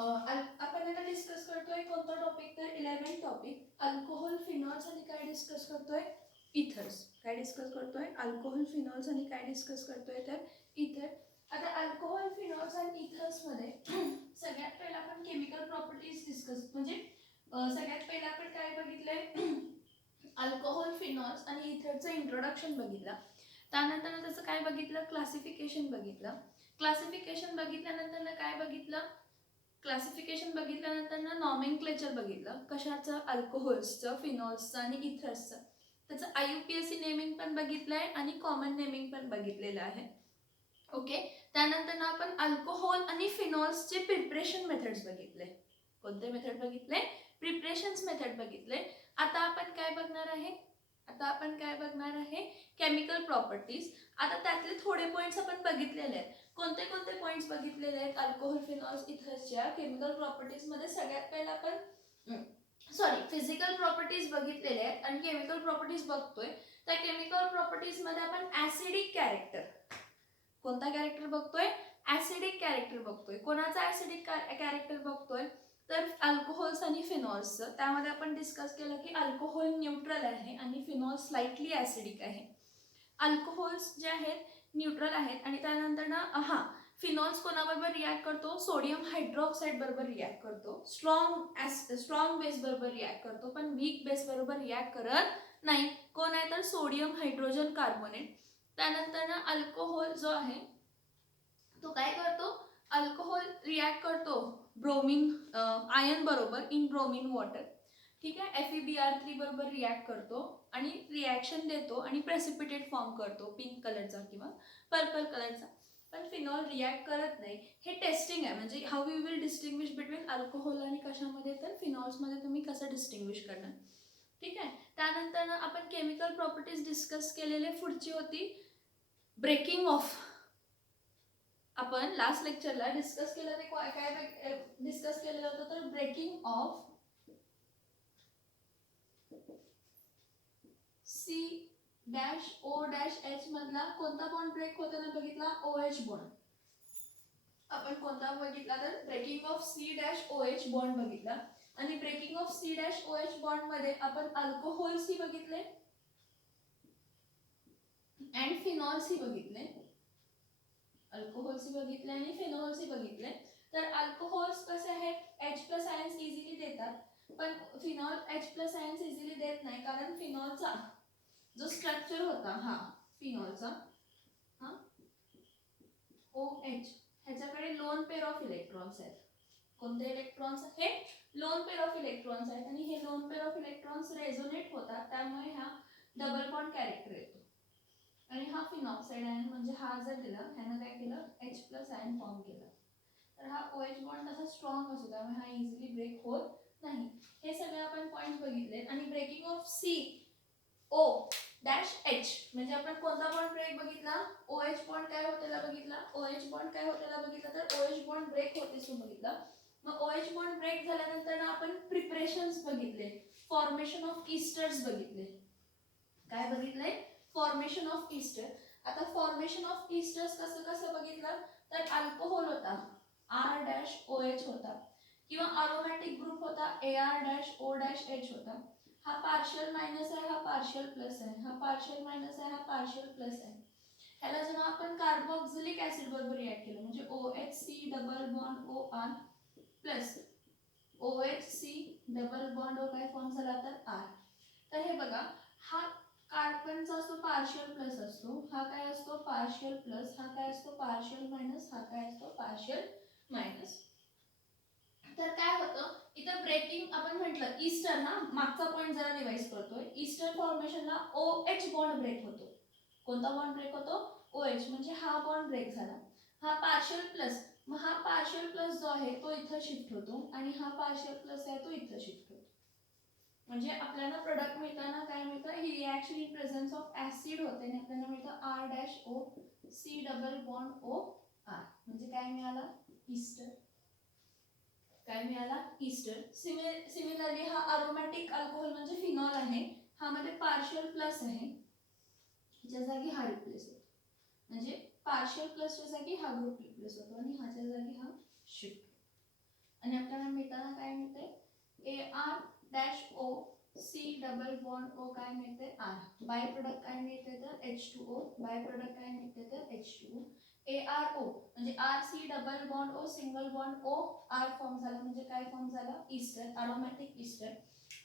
आपण आता डिस्कस करतोय कोणता टॉपिक, तर 11th टॉपिक अल्कोहोल, फिनॉल्स आणि काय डिस्कस करतोय, इथर्स. काय डिस्कस करतोय, अल्कोहोल, फिनॉल्स आणि काय डिस्कस करतोय, तर इथर. आता अल्कोहोल, फिनॉल्स आणि इथर्स मध्ये सगळ्यात पहिला आपण केमिकल प्रॉपर्टीज डिस्कस, म्हणजे सगळ्यात पहिला आपण काय बघितलंय, अल्कोहोल, फिनॉल्स आणि इथरचं इंट्रोडक्शन बघितलं. त्यानंतर त्याचं काय बघितलं, क्लासिफिकेशन बघितलं. क्लासिफिकेशन बघितल्यानंतर काय बघितलं, क्लासिफिकेशन बघितल्यानंतर नॉमेनक्लेचर बघितलं, कशाचं, अल्कोहोल्सचं, फिनॉल्सचं आणि इथर्सचं. त्याचं IUPAC नेमिंग पण बघितलंय आणि कॉमन नेमिंग पण बघितलेलं आहे. ओके. त्यानंतर आपण अल्कोहोल आणि फिनॉल्सचे प्रिपरेशन मेथड्स बघितले. कोणते मेथड बघितले, प्रिपरेशन्स मेथड बघितले. आता आपण काय बघणार आहे, केमिकल प्रॉपर्टीज. आता त्यातले थोडे पॉइंट्स आपण बघितलेले आहेत. कोणते कोणते पॉइंट्स बघितलेले आहेत अल्कोहोल, फिनॉल्स, इथर्सच्या केमिकल प्रॉपर्टीज मध्ये. सगळ्यात पहिला आपण फिजिकल प्रॉपर्टीज बघितलेले आहेत आणि केमिकल प्रॉपर्टीज बघतोय. त्या केमिकल प्रॉपर्टीज मध्ये आपण ऍसिडिक कॅरेक्टर, कोणता कॅरेक्टर बघतोय, ऍसिडिक कॅरेक्टर बघतोय. कोणाचा ऍसिडिक कॅरेक्टर बघतोय, तर अल्कोहोल्स आणि फिनॉल्सचं. त्यामध्ये आपण डिस्कस केलं की अल्कोहोल न्यूट्रल आहे आणि फिनॉल स्लाइटली ऍसिडिक आहे. अल्कोहोल्स जे आहेत न्यूट्रल आहेत आणि त्यानंतर ना फिनॉल्स कोणाबरोबर रिॲक्ट करतो, सोडियम हायड्रॉक्साईड बरोबर रिॲक्ट करतो. स्ट्रॉंग बेस बरोबर रिॲक्ट करतो, पण वीक बेस बरोबर रिॲक्ट करत नाही. कोण आहे, तर सोडियम हायड्रोजन कार्बोनेट. त्यानंतर ना अल्कोहोल जो आहे तो काय करतो, अल्कोहोल रिॲक्ट करतो ब्रोमीन आयन बरोबर इन ब्रोमीन वॉटर. ठीक आहे, FeBr3 बरोबर रिॲक्ट करतो आणि रिॲक्शन देतो आणि प्रेसिपिटेट फॉर्म करतो पिंक कलरचा किंवा पर्पल कलरचा. पण फिनॉल रिॲक्ट करत नाही. हे टेस्टिंग आहे, म्हणजे how you will distinguish between alcohol आणि कशामध्ये, तर फिनॉल्समध्ये तुम्ही कसं डिस्टिंग्विश करणार. ठीक आहे. त्यानंतर आपण केमिकल प्रॉपर्टीज डिस्कस केलेले. पुढची होती ब्रेकिंग ऑफ. आपण लास्ट लेक्चरला डिस्कस केलं ते काय डिस्कस केलेलं होतं, तर ब्रेकिंग ऑफ C-O-H मधला कोणता बॉन्ड ब्रेक होताना बघितला, OH बॉन्ड. आपण कोणता बघितला, तर ब्रेकिंग ऑफ C-OH बॉन्ड बघितला. आणि ब्रेकिंग ऑफ C-OH बॉन्ड मध्ये आपण अल्कोहोल्स ही बघितले अँड फिनॉल्स ही बघितले. अल्कोहोल्स ही बघितले आणि फिनॉल्स ही बघितले. तर अल्कोहोल्स कसे आहेत, H+ आयन्स इझिली देतात, पण फिनॉल H+ आयन्स इझिली देत नाही, कारण फिनॉलचा जो स्ट्रक्चर होता फिनॉलचा OH, ह्याच्याकडे लोन पेअर ऑफ इलेक्ट्रॉन्स आहेत. कोणते इलेक्ट्रॉन्स आहेत, लोन पेअर ऑफ इलेक्ट्रॉन्स आहेत आणि हे lone pair of electrons resonate होतात, त्यामुळे हा डबल बॉन्ड कॅरेक्टर येतो. आणि हा फिनॉक्साइड आयन, म्हणजे हा जर दिला, ह्यानं काय केलं, H+ आयन फॉर्म केलं, तर हा OH बॉन्ड तसा स्ट्रॉंग असतो, त्यामुळे हा इझिली ब्रेक होत नाही. हे सगळे आपण पॉइंट बघितले. आणि ब्रेकिंग ऑफ C-O-H म्हणजे आपण कोणता बॉन्ड ब्रेक बघितला, OH बॉन्ड काय होतेला बघितला, तर OH बॉन्ड ब्रेक होते बघितला. मग OH बॉन्ड ब्रेक झाल्यानंतर आपण प्रिपरेशन्स बघितले, फॉर्मेशन ऑफ ईस्टर्स बघितले. काय बघितले, फॉर्मेशन ऑफ ईस्टर. आता फॉर्मेशन ऑफ ईस्टर्स कसं बघितलं, तर अल्कोहोल होता R-OH होता, किंवा अरोमॅटिक ग्रुप होता AR-OH होता. हा पार्शियल मायनस आहे, हा पार्शियल प्लस आहे, हा पार्शियल मायनस आहे, हा पार्शियल प्लस आहे. ह्याला जेव्हा आपण कार्बोक्सिलिक ऍसिड बरोबर रिॲक्ट केलं, म्हणजे OHC double bond OR plus OHC double bond O काय फॉर्म झाला, तर R. तर हे बघा, हा कार्बनचा असतो पार्शियल प्लस असतो, हा काय असतो पार्शियल प्लस, हा काय असतो पार्शियल मायनस, हा काय असतो पार्शियल मायनस. तर काय होतं इथं ब्रेकिंग, आपण म्हटलं ईस्टर ना, मागचा पॉइंट जरा रिवाइज करतोय. ईस्टर फॉर्मेशनला OH बॉन्ड ब्रेक होतो. कोणता बॉन्ड ब्रेक होतो, OH, म्हणजे हा बॉन्ड ब्रेक झाला. हा पार्शियल प्लस, मग हा पार्शियल प्लस जो आहे तो इथं शिफ्ट होतो आणि हा पार्शियल प्लस आहे तो इथं शिफ्ट होतो. म्हणजे आपल्याला प्रोडक्ट मिळताना काय मिळतं, ही reaction in presence of acid होते आणि आपल्याला मिळतं R-OC डबल बॉन्ड OR, म्हणजे काय मिळाला, ईस्टर. काय मिळाला, ईस्टर. सिमिलरली हा अरोमॅटिक अल्कोहोल म्हणजे फिनॉल आहे, हा मध्ये पार्शियल प्लस आहे, ह्याच्या जागी हा रिप्लेस होतो, म्हणजे पार्शियल प्लसच्या जागी हा ग्रुप रिप्लेस होतो आणि ह्याच्या जागी हा शिफ्ट. आणि आपल्याला मिळताना काय मिळते AR-O C double bond O काय मिळते R. बाय प्रोडक्ट काय मिळते तर H2O. बाय प्रोडक्ट काय मिळते तर H2O. ARO म्हणजे RC double bond O single bond O R form झाला म्हणजे काय फॉर्म झाला ईस्टर अरोमॅटिक ईस्टर.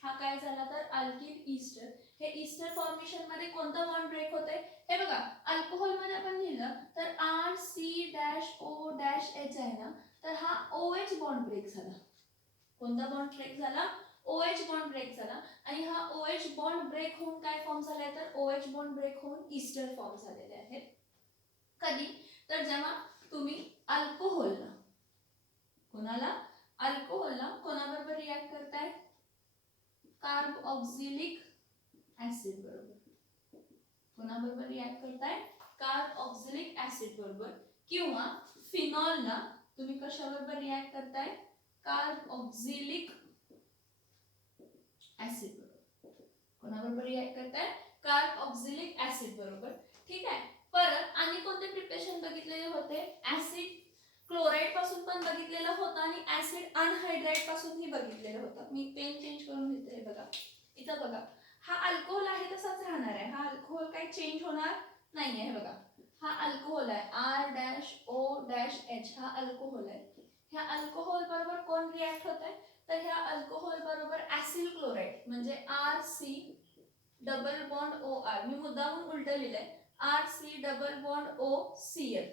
हा काय झाला तर अल्किल ईस्टर. हे ईस्टर फॉर्मेशन मध्ये कोणता बॉन्ड ब्रेक होते हे बघा अल्कोहोल मध्ये आपण लिहिलं तर RC-O-H आहे ना तर हा OH बॉन्ड ब्रेक झाला. कोणता बॉन्ड ब्रेक झाला OH बॉन्ड ब्रेक झाला आणि हा OH बॉन्ड ब्रेक होऊन काय फॉर्म झालाय तर OH बॉन्ड ब्रेक होऊन ईस्टर फॉर्म झालेले आहेत. कधी तर जेव्हा तुम्ही अल्कोहोलला कोणाला अल्कोहोलला कोणाबरोबर रिॲक्ट करताय कार्बोक्सिलिक ऍसिड बरोबर. कोणाबरोबर रिॲक्ट करताय कार्बोक्सिलिक ऍसिड बरोबर किंवा फिनॉलला तुम्ही कशाबरोबर रिॲक्ट करताय कार्बोक्सिलिक ऍसिड बरोबर. कोणाबरोबर रिॲक्ट करताय कार्बोक्सिलिक ऍसिड बरोबर. ठीक आहे. परत आणि कोणते प्रिपरेशन बघितलेले होते ऍसिड क्लोराइड पासून पण बघितलेलं होतं आणि ऍसिड अनहायड्राइड पासूनही बघितलेलं होतं. मी पेन चेंज करून घेते बघा इथं बघा हा अल्कोहोल आहे तसाच राहणार आहे. हा अल्कोहोल काही चेंज होणार नाही आहे बघा. हा अल्कोहोल आहे R-O-H हा अल्कोहोल आहे. ह्या अल्कोहोल बरोबर कोण रिॲक्ट होत आहे तर ह्या अल्कोहोल बरोबर ऍसिल क्लोराइड म्हणजे RC डबल बॉन्ड OR. मी मुद्दामून उलट लिहिलंय RC डबल बॉन्ड OCl.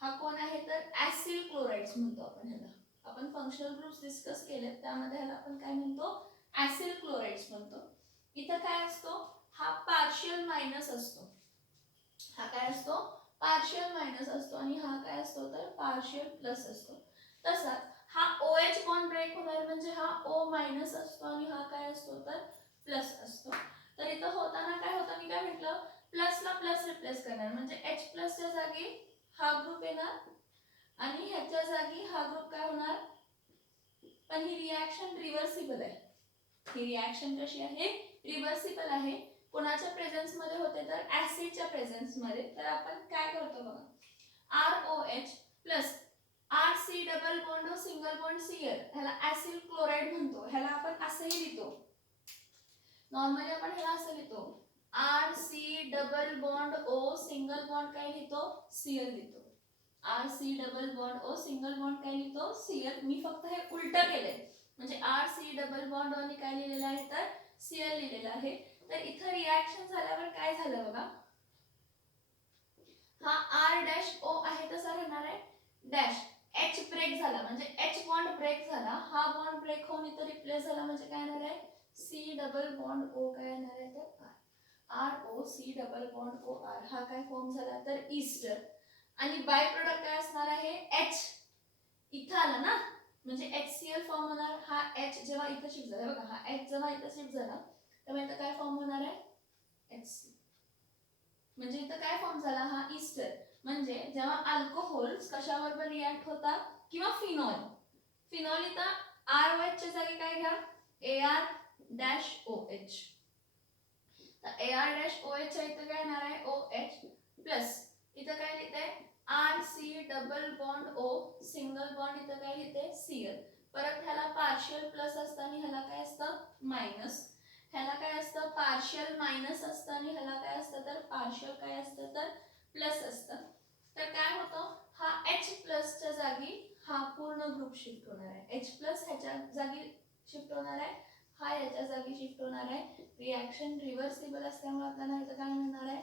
हा कोण आहे तर ऍसिल क्लोराइड्स म्हणतो आपण ह्याला. आपण फंक्शनल ग्रुप्स डिस्कस केले त्यामध्ये ह्याला आपण काय म्हणतो ऍसिल क्लोराइड्स म्हणतो. इथं काय असतो हा पार्शियल मायनस असतो. हा काय असतो पार्शियल मायनस असतो आणि हा काय असतो तर पार्शियल प्लस असतो. तसाच हा OH बॉन्ड ब्रेक होणार म्हणजे हा O मायनस असतो आणि हा काय असतो तर प्लस असतो. तर इथं होताना काय होतं मी काय म्हटलं प्लसला प्लस रिप्लेस करणार म्हणजे H प्लसच्या जागी हा ग्रुप येणार आणि ह्याच्या जागी हा ग्रुप काय होणार. पण ही रिॲक्शन रिव्हर्सिबल आहे. ही रिॲक्शन कशी आहे रिव्हर्सिबल आहे. कोणाच्या प्रेझेन्स मध्ये होते तर ऍसिडच्या प्रेझेन्स मध्ये. तर आपण काय करतो बघा ROH plus RC double bond O single bond Cl ह्याला ऍसिल क्लोराइड म्हणतो. ह्याला आपण असंही लिहितो नॉर्मली आपण ह्याला असं लिहितो RC double bond O single bond काय लिहितो Cl लिहितो. RC double bond O single bond काय लिहितो Cl. मी फक्त हे उलट केलंय म्हणजे RC डबल बॉन्ड O ने काय लिहिलेलं आहे तर Cl लिहिलेलं आहे. तर इथं रिॲक्शन झाल्यावर काय झालं बघा हा R-O आहे तसा राहणार आहे डॅश H ब्रेक झाला म्हणजे H बॉन्ड ब्रेक झाला. हा बॉन्ड ब्रेक होऊन इथं रिप्लेस झाला म्हणजे काय येणार आहे C डबल बॉन्ड O काय येणार आहे तर ROC डबल बॉन्ड OR. हा काय फॉर्म झाला तर ईस्टर आणि बाय प्रोडक्ट काय असणार आहे H. इथं आला ना म्हणजे HCl फॉर्म होणार. हा H जेव्हा इथं शिफ्ट झाला बघा हा H जेव्हा इथं शिफ्ट झाला तेव्हा इथं काय फॉर्म होणार आहे HC. म्हणजे इथं काय फॉर्म झाला हा ईस्टर. म्हणजे जेव्हा अल्कोहोल कशाबरोबर रिॲक्ट होतात किंवा फिनॉल. फिनॉल इथं ROH च्या जागी काय घ्या AR-OH. तर AR-OH च्या इथं काय येणार आहे OH प्लस इथं काय लिहिते RC double bond O single bond इथं काय लिहिते Cl. परत ह्याला पार्शियल प्लस असतं आणि ह्याला काय असतं मायनस. ह्याला काय असतं पार्शियल मायनस असतं आणि ह्याला काय असतं तर पार्शियल काय असतं तर प्लस असतं. तर काय होतं हा H प्लसच्या जागी हा पूर्ण ग्रुप शिफ्ट होणार आहे. H प्लस ह्याच्या जागी शिफ्ट होणार आहे हा याच्या जागी शिफ्ट होणार आहे. रिॲक्शन रिव्हर्सिबल असल्यामुळे आपल्याला इथं काय मिळणार आहे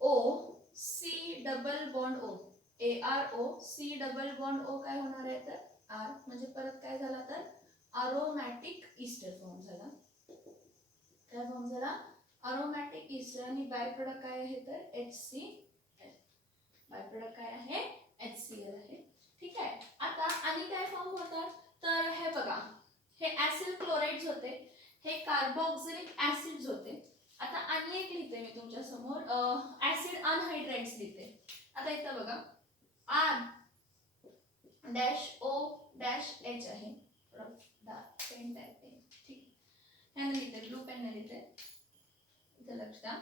AROC double bond O. AROC double bond O काय होणार आहे तर R म्हणजे परत काय झाला तर अरोमॅटिक ईस्टर फॉर्म झाला. काय फॉर्म झाला अरोमॅटिक ईस्टर आणि बाय प्रोडक्ट काय आहे तर HCl. बाय प्रोडक्ट काय आहे HCl आहे. ठीक आहे. आता आणि काय फॉर्म होतात तर हे बघा हे ऍसिल क्लोराइड्स होते हे कार्बोक्सिलिक ऍसिड्स होते. आता आणि एक लिहिते मी तुमच्या समोर ऍसिड अनहायड्राइड्स लिहिते. आता इथं बघा R-O-H आहे. पेन टाइप आहे ठीक ह्याने लिहिते ब्लू पेनने लिहिते इथं लक्ष द्या.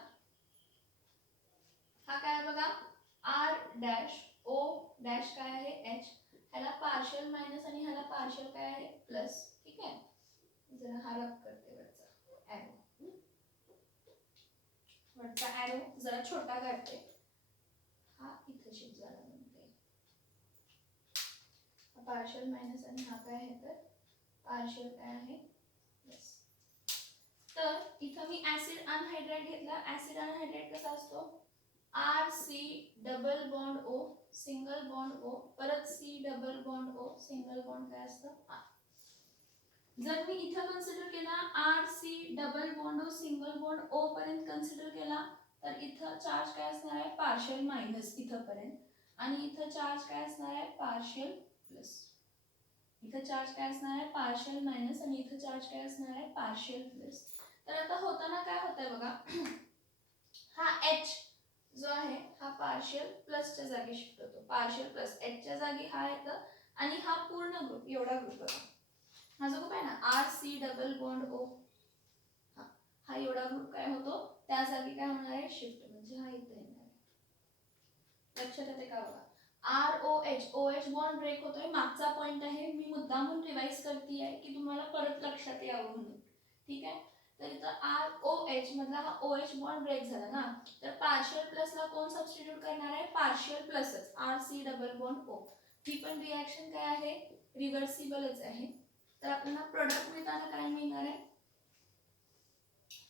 हा काय बघा R-O- काय आहे H. ह्याला पार्शियल मायनस आणि ह्याला पार्शियल काय आहे प्लस. ठीक आहे, जरा हा रब करते वरचा ॲरो, वरचा ॲरो जरा छोटा काढते, हा इथे शिफ्ट झाला म्हणते. पार्शियल मायनस आणि हा काय आहे तर पार्शियल काय आहे प्लस. तर इथं मी ऍसिड अनहायड्राइड घेतला. ऍसिड अनहायड्राइड कसा असतो, R C double bond O single bond O परत C double bond O single bond काय असतं आर. जर मी इथं कन्सिडर केला R C double bond O single bond O पर्यंत कन्सिडर केला तर इथं चार्ज काय असणार आहे पार्शियल मायनस इथं पर्यंत, आणि इथं चार्ज काय असणार आहे पार्शियल प्लस. इथं चार्ज काय असणार आहे पार्शियल मायनस आणि इथं चार्ज काय असणार आहे पार्शियल प्लस. तर आता होताना काय होतंय बघा, हा H जो आहे हा पार्शियल प्लसच्या जागी शिफ्ट होतो. पार्शियल प्लस H च्या जागी हा येतं आणि हा पूर्ण ग्रुप एवढा ग्रुप बघा, हा जो ग्रुप आहे ना R C double bond O, हा एवढा ग्रुप काय होतो त्या जागी काय होणार आहे शिफ्ट, म्हणजे हा इथे येणार आहे. लक्षात येते का बघा, R O H, O H bond break होतोय, मागचा पॉइंट आहे, मी मुद्दामून रिवाइज करते आहे की तुम्हाला परत लक्षात यावं म्हणून. ठीक आहे, तर इथं आर ओ एच मधला हा ओ एच बॉन्ड ब्रेक झाला ना, तर पार्शियल प्लसला कोण सबस्टिट्यूट करणार आहे पार्शियल प्लसच R C double bond O. ही पण रिॲक्शन काय आहे रिव्हर्सिबलच आहे. तर आपल्याला प्रोडक्ट मिळताना काय मिळणार आहे,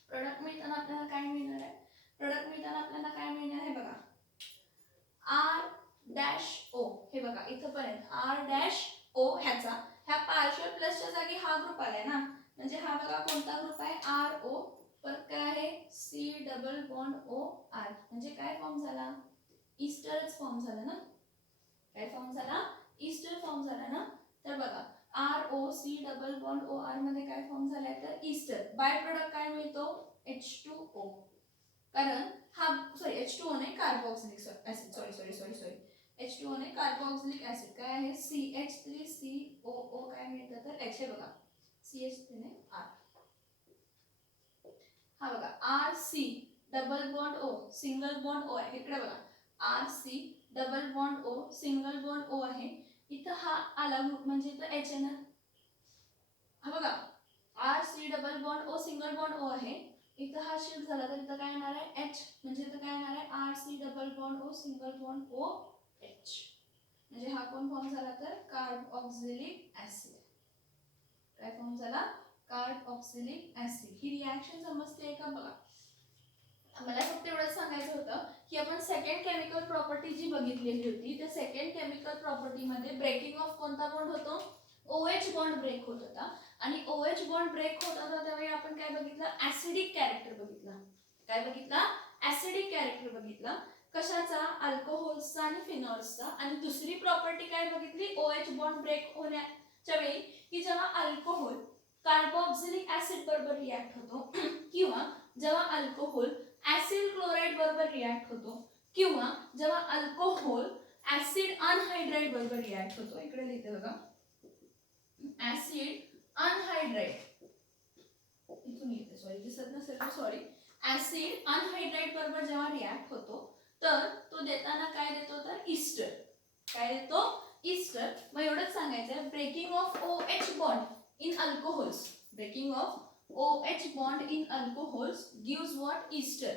प्रोडक्ट मिळताना आपल्याला काय मिळणार आहे, प्रोडक्ट मिळताना आपल्याला काय मिळणार आहे बघा, आर डॅश ओ, हे बघा इथं पर्यंत आर डॅश ओ ह्याचा ह्या पार्शियल प्लसच्या जागी हा ग्रुप आलाय ना, म्हणजे हा बघा कोणता ग्रुप आहे आर ओ, परत काय आहे C double bond O R, म्हणजे काय फॉर्म झाला ईस्टरच फॉर्म झाला ना, काय फॉर्म झाला ईस्टर फॉर्म झाला ना. तर बघा R O C double bond O R मध्ये काय फॉर्म झालाय तर ईस्टर. बाय प्रोडक्ट काय मिळतो H2O, कारण हा सॉरी H2O नाही कार्बोक्सिलिक ऍसिड, सॉरी H2O नाही कार्बोक्सिलिक ऍसिड काय आहे CH3COO काय मिळतं तर H, हे बघा CH3 नाही R, हा बघा R C double bond O single bond O आहे, इकडे बघा R C double bond O single bond O आहे, इथं हा आला ग्रुप म्हणजे इथं H आहे ना, हा बघा R C double bond O single bond O आहे, इथं हा शिफ्ट झाला तर इथं काय येणार आहे H, म्हणजे इथं काय येणार आहे R C double bond O single bond O H, म्हणजे हा कोण फॉर्म झाला तर कार्बोक्सिलिक ऍसिड. काय फॉर्म झाला कार्बोक्सिलिक ऍसिड. ही रिॲक्शन समजते का बघा. मला फक्त एवढंच सांगायचं होतं की आपण सेकंड केमिकल प्रॉपर्टी जी बघितलेली होती त्या सेकंड केमिकल प्रॉपर्टी मध्ये ब्रेकिंग ऑफ कोणता बॉन्ड होतो OH बॉन्ड ब्रेक होत होता, आणि OH बॉन्ड ब्रेक होत होता त्यावेळी आपण काय बघितलं ऍसिडिक कॅरेक्टर बघितला. काय बघितला ऍसिडिक कॅरेक्टर बघितला कशाचा अल्कोहोल्सचा आणि फिनॉल्सचा. आणि दुसरी प्रॉपर्टी काय बघितली OH बॉन्ड ब्रेक होण्याच्या वेळी की जेव्हा अल्कोहोल कार्बोक्सिलिक ऍसिड बरोबर रिॲक्ट होतो किंवा जेव्हा अल्कोहोल ऍसिड क्लोराइड बरोबर रिॲक्ट होतो किंवा जेव्हा अल्कोहोल ऍसिड अनहायड्राइड बरोबर रिॲक्ट होतो. इकडे लिहिते बघा ऍसिड अनहायड्राइड, इथून येते सॉरी दिसत नसेल तर सॉरी, ऍसिड अनहायड्राइड बरोबर जेव्हा रिॲक्ट होतो तर तो देताना काय देतो तर ईस्टर. काय देतो ईस्टर. मग एवढंच सांगायचं breaking off OH bond in alcohols, breaking off OH bond in alcohols gives what ester,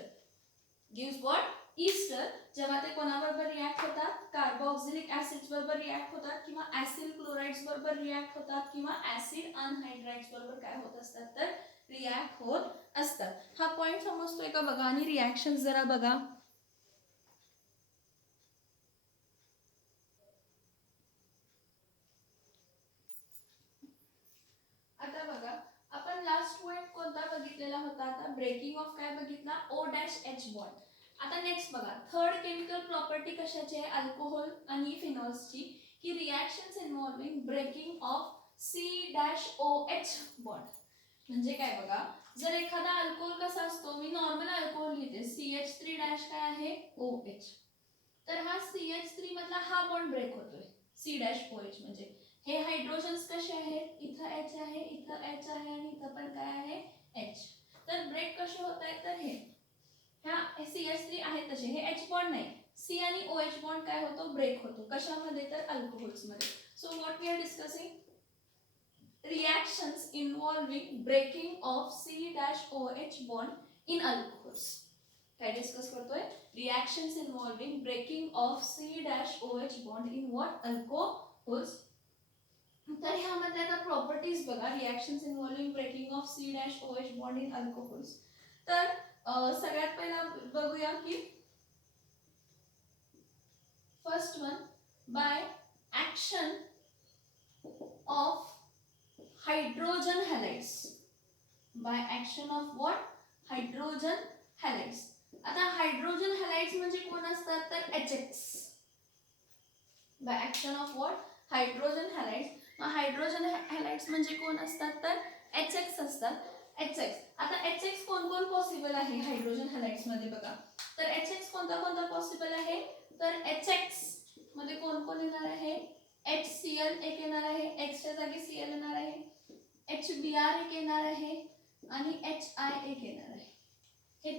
gives what ester. जेव्हा ते कोणाबरोबर रिॲक्ट होतात कार्बोक्सिलिक ऍसिड्स बरोबर रिॲक्ट होतात किंवा ऍसिड क्लोराइड्स बरोबर रिॲक्ट होतात किंवा ऍसिड अनहायड्राइड्स बरोबर काय होत असतात तर रिॲक्ट होत असतात. हा पॉइंट समजतोय का बघा. आणि रिॲक्शन जरा बघा. आता बघा आपण लास्ट पॉइंट कोणता बघितलेला होता आता ब्रेकिंग ऑफ काय बघितला O-H बॉन्ड. आता नेक्स्ट बघा थर्ड केमिकल प्रॉपर्टी कशाची आहे अल्कोहोल आणि फिनॉल्सची की reactions involving breaking of C-OH bond. म्हणजे काय बघा जर एखादा अल्कोहोल कसा असतो मी नॉर्मल अल्कोहोल लिहिते CH3- काय आहे OH, तर हा CH3 मधला हा बॉन्ड ब्रेक होतोय C-OH म्हणजे हे हायड्रोजन्स कसे आहेत इथं H आहे इथं H आहे आणि इथं पण काय आहे H. तर ब्रेक कसे होत आहेत तर हे ह्या CH3 आहेत तसे हे H बॉन्ड नाही C आणि OH बॉन्ड काय होतो ब्रेक होतो कशामध्ये तर अल्कोहोल्स मध्ये. So what we are discussing? Reactions involving breaking of C-OH bond in alcohols. काय डिस्कस करतोय? Reactions involving breaking of C-OH bond in what? Alcohols. तर ह्यामध्ये आता प्रॉपर्टीज बघा, reactions involving breaking of C-OH bond in alcohols. तर सगळ्यात पहिला बघूया की first one, by action of hydrogen halides. By action of what? Hydrogen halides. आता हायड्रोजन हॅलाइड्स म्हणजे कोण असतात? तर HX. By action of what? Hydrogen halides. Hydrogen halides म्हणजे कोण असतात? तर HX असतात. HX. आता HX कोण कोण पॉसिबल आहे हायड्रोजन हॅलाइड्स मध्ये बघा. तर HX कोणता कोणता पॉसिबल आहे? तर HX मध्ये कोण कोण येणार आहे? HCl एक येणार आहे, X च्या जागी Cl येणार आहे, HBr एक येणार आहे आणि HI एक येणार आहे. हे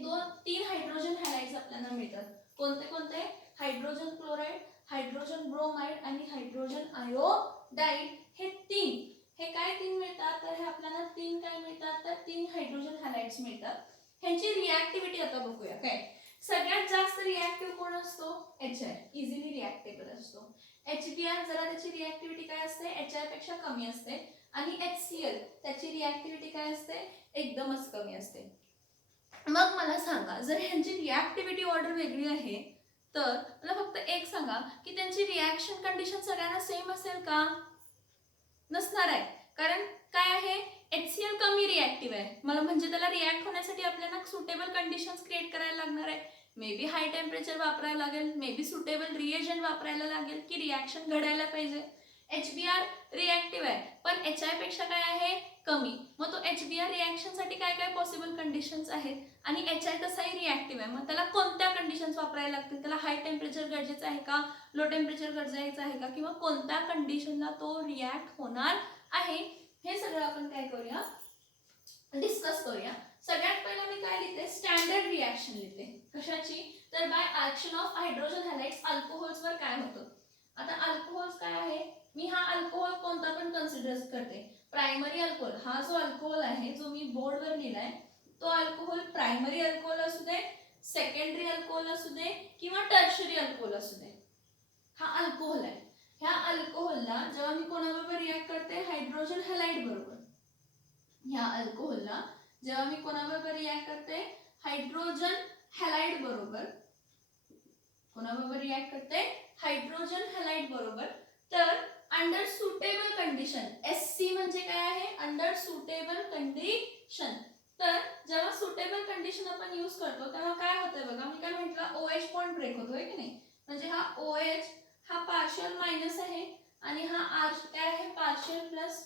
तीन हायड्रोजन हॅलाइड्स आपल्याला मिळतात. कोणते कोणते? हायड्रोजन क्लोराइड, हायड्रोजन ब्रोमाइड आणि हायड्रोजन आयोडाइड. हे तीन, हे काय तीन मिळतात? तर हे आपल्याला तीन काय मिळतात? तर तीन हायड्रोजन हॅलाइड्स मिळतात. ह्यांची रिॲक्टिव्हिटी आता बघूया. काय सगळ्यात जास्त रिॲक्टिव्ह कोण असतो? HI. इझिली रिॲक्टेबल असतो. HBr जरा त्याची रिॲक्टिव्हिटी काय असते? HI पेक्षा कमी असते. आणि HCl त्याची रिॲक्टिव्हिटी काय असते? एकदमच कमी असते. मग मला सांगा, जर ह्यांची रिॲक्टिव्हिटी ऑर्डर वेगळी आहे तर मला फक्त एक सांगा की त्यांची रिॲक्शन कंडिशन सगळ्यांना सेम असेल का? नसणार आहे. कारण काय आहे? HCl कमी रिॲक्टिव्ह आहे. मला म्हणजे त्याला रिॲक्ट होण्यासाठी आपल्याला सुटेबल कंडिशन्स क्रिएट करायला लागणार आहे. मे बी हाय टेम्परेचर वापरायला लागेल, मे बी सुटेबल रिएजंट वापरायला लागेल की रिॲक्शन घडायला पाहिजे. HBr रिॲक्टिव्ह आहे पण HI पेक्षा काय आहे? कमी. मग तो HBr रिॲक्शन साठी काय काय पॉसिबल कंडिशन्स आहेत आणि HI तसाही रिॲक्टिव्ह आहे. मग त्याला कोणत्या कंडिशन्स वापरायला लागतील? त्याला हाय टेम्परेचर गरजेचं आहे का? लो टेम्परेचर गरजेचं आहे का? किंवा कोणत्या कंडिशनला तो रिॲक्ट होणार आहे? हे सगळं आपण काय करूया? डिस्कस करूया. सगळ्यात पहिला मी काय लिहिते? स्टँडर्ड रिॲक्शन लिहिते. कशाची? तर by action of hydrogen halides alcohols वर काय होतं. आता अल्कोहोल्स काय आहे? मी हा अल्कोहोल कोणता पण कन्सिडर करते. प्रायमरी अल्कोहोल, हा जो अल्कोहोल आहे जो मी बोर्डवर लिहिलाय तो अल्कोहोल प्रायमरी अल्कोहोल असू दे, सेकंडरी अल्कोहोल असू दे किंवा टर्शरी अल्कोहोल असू दे, हा अल्कोहोल आहे. ह्या अल्कोहोलला जेव्हा मी कोणाबरोबर रिॲक्ट करते? हायड्रोजन हॅलाइड बरोबर. ह्या अल्कोहोलला जेव्हा मी कोणाबरोबर रिॲक्ट करते? हायड्रोजन हॅलाइड बरोबर. कोणाबरोबर रिॲक्ट करते? हायड्रोजन हॅलाइड बरोबर. तर अंडर सुटेबल कंडिशन, SC म्हणजे काय आहे? Under suitable condition. तर जेव्हा सुटेबल कंडिशन आपण यूज करतो तेव्हा काय होतंय बघा, मी काय म्हटलं? OH बॉन्ड ब्रेक होतोय की नाही. म्हणजे हा OH हा पार्शियल मायनस आहे आणि हा R काय आहे? Partial plus.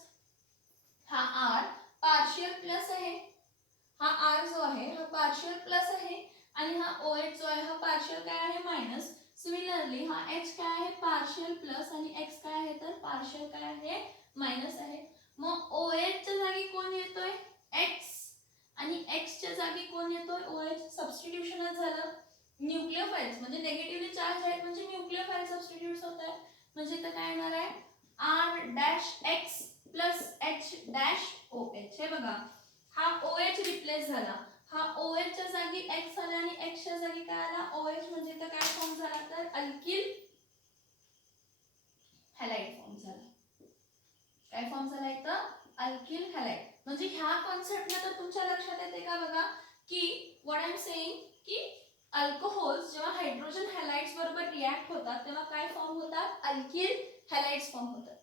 हा R पार्शियल प्लस आहे, हा R जो आहे हा पार्शियल प्लस आहे आणि हा OH जो आहे हा पार्शियल काय आहे? मायनस. सिमिलरली हा H काय आहे? पार्शियल प्लस आणि X काय आहे? तर पार्शियल काय आहे? मायनस आहे. मग OH च्या जागी कोण येतोय? X आणि X च्या जागी कोण येतोय? OH. सबस्टिट्यूशनच झालं. न्यूक्लियोफाइल्स म्हणजे नेगेटिव्हली चार्ज आहेत म्हणजे न्यूक्लियोफाइल सबस्टिट्यूट होत आहे. म्हणजे इथं काय येणार आहे? R-X plus H-OH. हे बघा, हा OH रिप्लेस झाला. हा OH च्या जागी X आला आणि X च्या जागी काय आला? OH. म्हणजे इथं काय फॉर्म झाला? तर अल्किल हॅलाइड फॉर्म झाला. काय फॉर्म झाला इथं? Alkyl halide. म्हणजे ह्या कॉन्सेप्टला तर तुमच्या लक्षात येते का बघा की व्हॉट आय एम सेइंग की अल्कोहोल्स जेव्हा हायड्रोजन हॅलाइड्स बरोबर रिॲक्ट होतात तेव्हा काय फॉर्म होतात? अल्किल हॅलाइड्स फॉर्म होतात.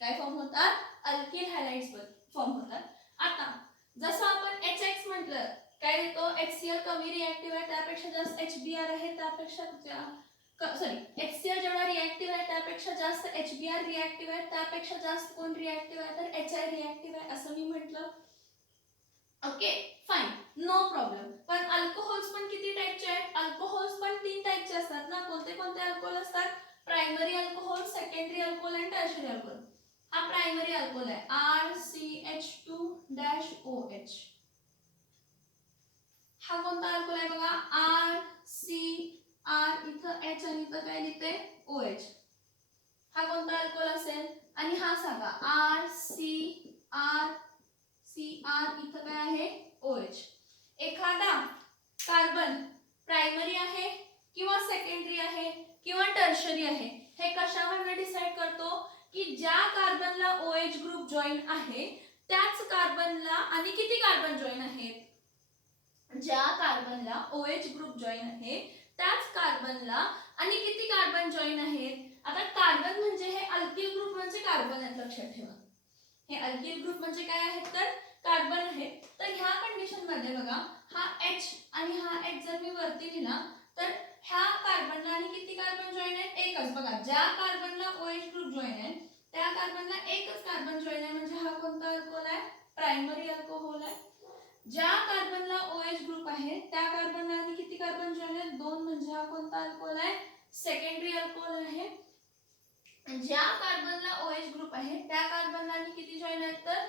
काय फॉर्म होतात? अल्किल हॅलाइड्स फॉर्म होतात. आता जसं आपण HX म्हटलं, काय देतो? HCl कमी रिॲक्टिव्ह आहे त्यापेक्षा जास्त HBr आहे, त्यापेक्षा सॉरी HCl जेवढा रिॲक्टिव्ह आहे त्यापेक्षा जास्त HBr रिॲक्टिव्ह आहे, त्यापेक्षा जास्त कोण रिॲक्टिव्ह आहे? तर HI रिॲक्टिव्ह आहे असं मी म्हटलं. Okay fine, no problem. पण अल्कोहोल्स पण किती टाइपचे आहेत? अल्कोहोल्स पण तीन टाइपचे असतात ना. कोणते कोणते अल्कोहोल असतात? प्रायमरी अल्कोहोल, सेकंडरी अल्कोहोल आणि टर्शरी अल्कोहोल. हा प्रायमरी अल्कोहोल आहे RCH2-OH. हा कोणता अल्कोहोल आहे बघा? RCR, इथं H आणि इथं काय लिहिते? OH. हा कोणता अल्कोहोल असेल, आणि हा सांगा R C R C R, इथं काय आहे OH. एखादा कार्बन प्रायमरी आहे किंवा सेकंडरी आहे किंवा टर्शरी आहे, हे कशावरनं डिसाइड करतो की ज्या कार्बनला OH ग्रुप जॉईन आहे त्याच कार्बनला, आणि किती कार्बन जॉईन आहेत, ज्या कार्बनला OH ग्रुप जॉईन आहे त्याच कार्बनला आणि किती कार्बन जॉईन आहेत. आता कार्बन म्हणजे हे अल्किल ग्रुप म्हणजे कार्बन आहेत, लक्षात ठेवा. हे अल्किल ग्रुप म्हणजे काय आहेत तर कार्बन आहे. तर ह्या कंडिशन मध्ये बघा हा H आणि हा H जर मी वरती लिहिला तर ह्या कार्बनला आणि किती कार्बन जॉईन आहेत, एकच. बघा ज्या कार्बनला OH ग्रुप जॉईन आहे त्या कार्बनला एकच कार्बन जॉईन आहे, म्हणजे हा कोणता अल्कोहोल आहे, प्रायमरी अल्कोहोल आहे. ज्या कार्बनला OH ग्रुप आहे त्या कार्बनला आणि किती कार्बन जॉईन आहेत, दोन, म्हणजे हा कोणता अल्कोहोल आहे, सेकंडरी अल्कोहोल आहे. ज्या कार्बनला OH ग्रुप आहे त्या कार्बनला आणि किती जॉईन आहेत तर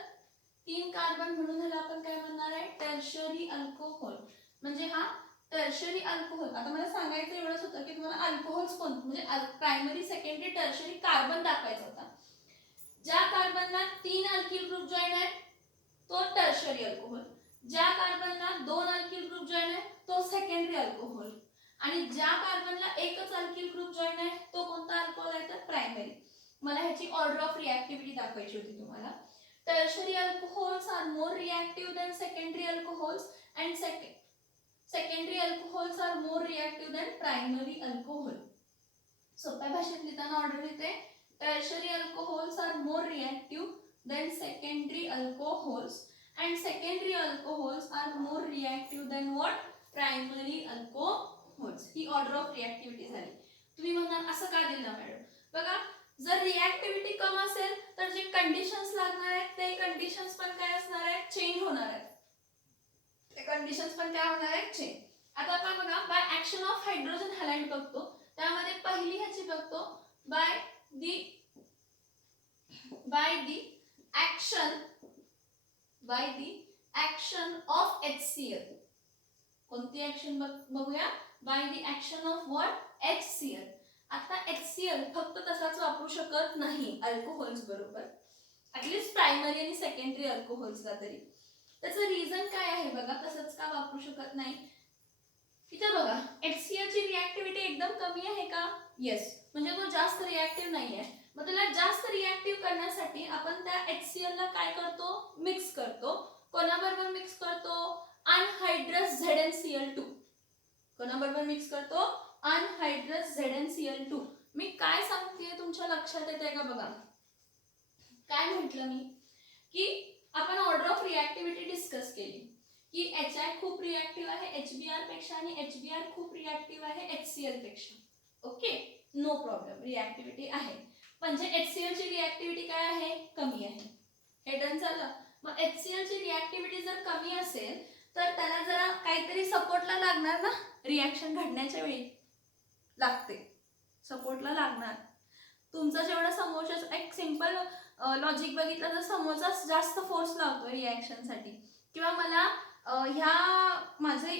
तीन कार्बन, म्हणून ह्याला आपण काय म्हणणार आहे, टर्शरी अल्कोहोल. म्हणजे हा टर्शरी अल्कोहोल. आता मला सांगायचं एवढंच होतं की तुम्हाला अल्कोहोल्स कोण, म्हणजे प्रायमरी सेकंडरी टर्शरी कार्बन दाखवायचा होता. ज्या कार्बनला तीन अल्किल ग्रुप जॉईन आहेत तो टर्शरी अल्कोहोल, ज्या कार्बनला दोन अल्किल ग्रुप जॉईन आहे तो सेकंडरी अल्कोहोल, आणि ज्या कार्बनला एकच अल्किल ग्रुप जॉईन आहे तो कोणता अल्कोहोल आहे तर प्रायमरी. मला ह्याची ऑर्डर ऑफ रिएक्टिव्हिटी दाखवायची होती तुम्हाला. Tertiary alcohols are more reactive than secondary alcohols and secondary alcohols are more reactive than primary alcohol. सोप्या भाषेत लिहिताना ऑर्डर लिहिते, tertiary alcohols are more reactive than secondary alcohols and secondary alcohols are more reactive than what, primary alcohols. ही order of reactivity झाली. तुम्ही म्हणाल असं का दिलं मॅडम, बघा जर रिएक्टिव्हिटी कम असेल तर जे कंडिशन्स लागणार आहेत ते कंडिशन्स पण काय असणार आहेत, चेंज होणार आहेत. ते कंडिशन्स पण काय होणार आहेत, चेंज. आता आपण बघा by action of hydrogen halide बघतो, त्यामध्ये पहिली ह्याची बघतो by the action of HCl. कोणती ऍक्शन बघूया, by the action of what, HCl. आता HCl फक्त तसाच वापरू शकत नाही अल्कोहोल्स बरोबर, ऍटलीस्ट प्रायमरी आणि सेकंडरी अल्कोहोल्सला तरी. त्याचं रिझन काय आहे बघा, तसंच का वापरू शकत नाही. इथे बघा HCl ची रिएक्टिव्हिटी एकदम कमी आहे का, येस, म्हणजे तो जास्त रिएक्टिव्ह नाही आहे. मग त्याला जास्त रिएक्टिव्ह करण्यासाठी आपण त्या HCl ला काय करतो, मिक्स करतो. कोणाबरोबर मिक्स करतो, अनहायड्रस ZnCl2. कोणाबरोबर मिक्स करतो, अनहायड्रस ZnCl2. मी काय सांगतेय तुमच्या लक्षात येते का बघा, काय म्हटलं मी की आपण ऑर्डर ऑफ रिएक्टिव्हिटी डिस्कस केली की HI खूप रिएक्टिव्ह आहे HBr पेक्षा आणि HBr खूप रिएक्टिव्ह आहे HCl पेक्षा. ओके, नो प्रॉब्लेम, रिएक्टिव्हिटी आहे, म्हणजे HCl ची रिएक्टिव्हिटी काय आहे, कमी आहे. हे डन झालं. मग HCl ची रिएक्टिव्हिटी जर कमी असेल तर त्याला जरा काहीतरी सपोर्टला लागणार ना, रिएक्शन घडण्याच्या वेळी लागते, सपोर्टला लागणार. तुमचा जेवढा समोरचा, एक सिंपल लॉजिक बघितलं तर समोरचा जास्त फोर्स लावतो रिएक्शनसाठी, किंवा मला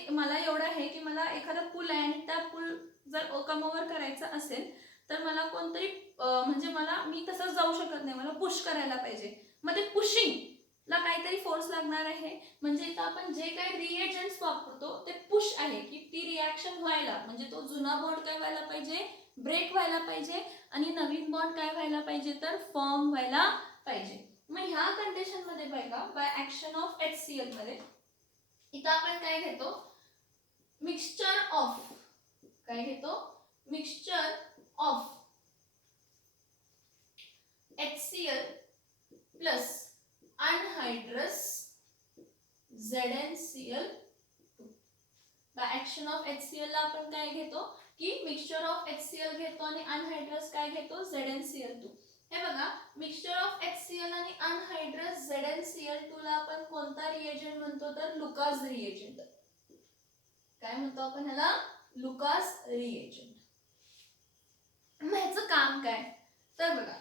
मला एवढं आहे की मला एखादा पूल आहे आणि त्या पूल जर कमोवर करायचं असेल तर मला कोणतरी म्हणजे मी तसंच जाऊ शकत नाही, मला पुश करायला पाहिजे. मग ते पुशिंग ला काहीतरी फोर्स लागणार आहे. म्हणजे इथं आपण जे काही रिएजंट्स वापरतो ते पुश आहे की ती रिएक्शन व्हायला, म्हणजे तो जुना बॉन्ड काय व्हायला पाहिजे, ब्रेक व्हायला पाहिजे, आणि नवीन बॉन्ड काय व्हायला पाहिजे तर फॉर्म व्हायला पाहिजे. मग ह्या कंडिशन मध्ये बघा बाय ऍक्शन ऑफ HCl मध्ये इथं आपण काय घेतो, मिक्सचर ऑफ, काय घेतो, mixture of HCl plus anhydrous ZnCl2. By action of HCl ला आपण काय घेतो की मिक्सचर ऑफ HCl घेतो आणि अनहायड्रस काय घेतो, ZnCl2. हे बघा मिक्सचर ऑफ HCl आणि अनहायड्रस ZnCl2 ला आपण कोणता रिएजंट म्हणतो तर लुकास रिएजंट. काय म्हणतो आपण ह्याला, लुकास रिएजंट. मग ह्याचं काम काय तर बघा,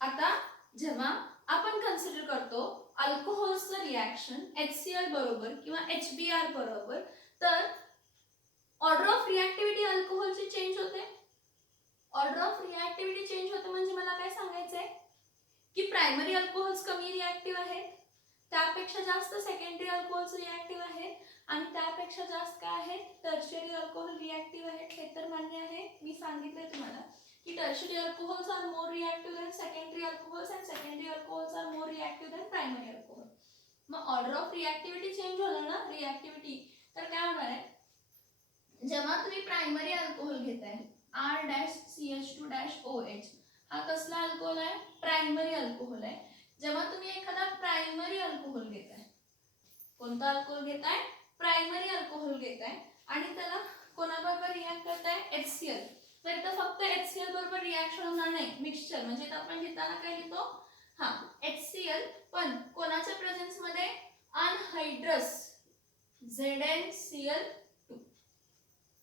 आता जेव्हा आपण कन्सिडर करतो अल्कोहोल्सचं रिएक्शन HCl बरोबर किंवा HBr बरोबर, तर ऑर्डर ऑफ रिएक्टिव्हिटी अल्कोहोलची चेंज होते. ऑर्डर ऑफ रिएक्टिव्हिटी चेंज होते म्हणजे मला काय सांगायचंय की प्रायमरी अल्कोहोल्स कमी रिॲक्टिव्ह आहेत, त्यापेक्षा जास्त सेकंडरी अल्कोहोल्स रिॲक्टिव्ह आहेत आणि त्यापेक्षा जास्त काय आहेत टर्शियरी अल्कोहोल रिॲक्टिव्ह आहेत. हे तर मान्य आहे. मी सांगितलंय तुम्हाला की tertiary alcohols are more reactive than secondary alcohols and secondary alcohols are more reactive than primary alcohol. मग ऑर्डर ऑफ रिॲक्टिव्हिटी चेंज होणार ना, रिॲक्टिव्हिटी. तर काय होणार आहे, जेव्हा तुम्ही प्रायमरी अल्कोहोल घेताय R-CH2-OH, हा कसला अल्कोहोल आहे, प्रायमरी अल्कोहोल आहे. जेव्हा तुम्ही एखादा प्रायमरी अल्कोहोल घेताय, कोणता अल्कोहोल घेताय, प्रायमरी अल्कोहोल घेताय आणि त्याला कोणाबरोबर रिॲक्ट करताय, HCl. तर इथं फक्त HCl बरोबर रिॲक्शन होणार नाही, मिक्सचर. म्हणजे इथं आपण घेताना काय लिहितो, हा HCl, पण कोणाच्या प्रेझेन्स मध्ये, अनहायड्रस ZnCl2.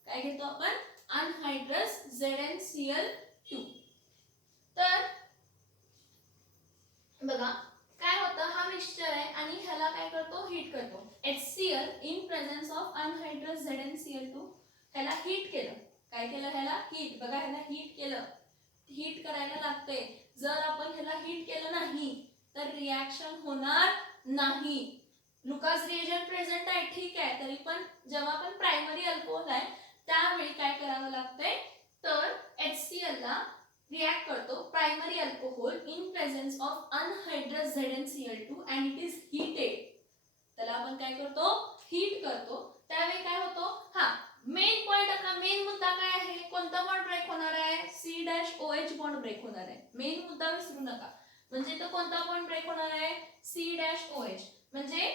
काय घेतो आपण, अनहायड्रस ZnCl2. तर बघा काय होतं, हा मिक्सचर आहे आणि ह्याला काय करतो, हीट करतो. HCl in presence of anhydrous ZnCl2, ह्याला हीट केलं. काय केलं, ह्याला हीट. बघा ह्याला हीट केलं, हीट करायला लागते. जर आपण ह्याला हीट केलं नाही तर रिॲक्शन होणार नाही. लुकास रिएजंट प्रेझेंट आहे, ठीक आहे, तरी पण जेव्हा आपण प्रायमरी अल्कोहोल आहे त्यावेळी काय करावं लागतंय, तर HCl ला रिॲक्ट करतो primary alcohol in presence of anhydrous ZnCl2 and it is heated. त्याला आपण काय करतो, हीट करतो. त्यावेळी काय होतो, हा मेन पॉइंट, आपला मेन मुद्दा काय आहे, कोणता बॉन्ड ब्रेक होणार आहे, C-OH बॉन्ड ब्रेक होणार आहे. मेन मुद्दा विसरू नका. म्हणजे तो कोणता बॉन्ड ब्रेक होणार आहे, C-OH. म्हणजे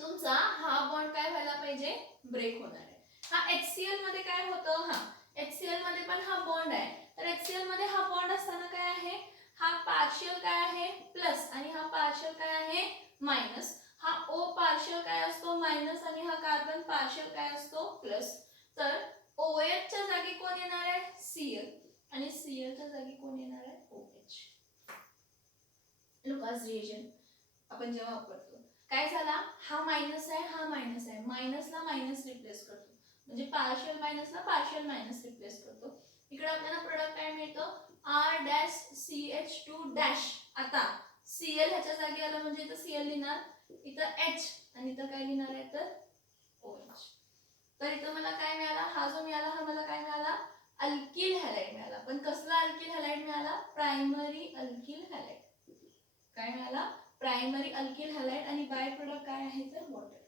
तुमचा हा बॉन्ड काय व्हायला पाहिजे, ब्रेक होणार आहे. हा HCl मध्ये काय होतं, हा HCl मध्ये पण हा बॉन्ड आहे. तर HCl मध्ये हा बॉन्ड असताना काय आहे, हा पार्शियल काय आहे, प्लस, आणि हा पार्शियल काय आहे, मायनस. हा O पार्शियल काय असतो, मायनस, आणि हा कार्बन पार्शियल काय असतो, प्लस. तर OH च्या जागी कोण येणार आहे, Cl, आणि Cl च्या जागी कोण येणार आहे, OH. लुकास रिएजंट आपण जेव्हा वापरतो काय झाला, हा मायनस आहे, हा मायनस आहे, मायनसला मायनस रिप्लेस करतो. म्हणजे पार्शियल मायनसला पार्शियल मायनस रिप्लेस करतो. इकडे आपल्याला प्रोडक्ट काय मिळतं, R-CH2-. आता Cl ह्याच्या जागी आला म्हणजे इथं Cl लिहिणार, इथं H, आणि इथं काय लिहिणार आहे, तर OH. तर इथं मला काय मिळाला, हा जो मिळाला हा मला काय मिळाला, अल्किल हॅलाइड मिळाला. पण कसला अल्किल हॅलाइड मिळाला, प्रायमरी अल्किल हॅलाइड. काय मिळाला, प्रायमरी अल्किल हॅलाइड, आणि बाय प्रोडक्ट काय आहे, तर वॉटर.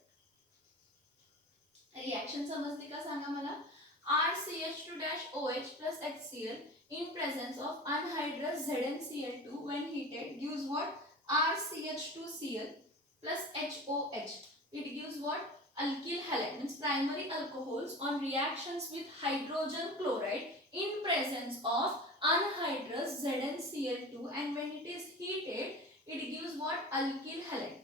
रिएक्शन समजली का सांगा मला. R-CH2-OH plus HCl in presence of anhydrous ZnCl2 when heated gives what, R-CH2Cl plus HOH. It gives what, alkyl halide, means primary alcohols on reactions with hydrogen chloride in presence of anhydrous ZnCl2, and when it is heated it gives what, alkyl halide.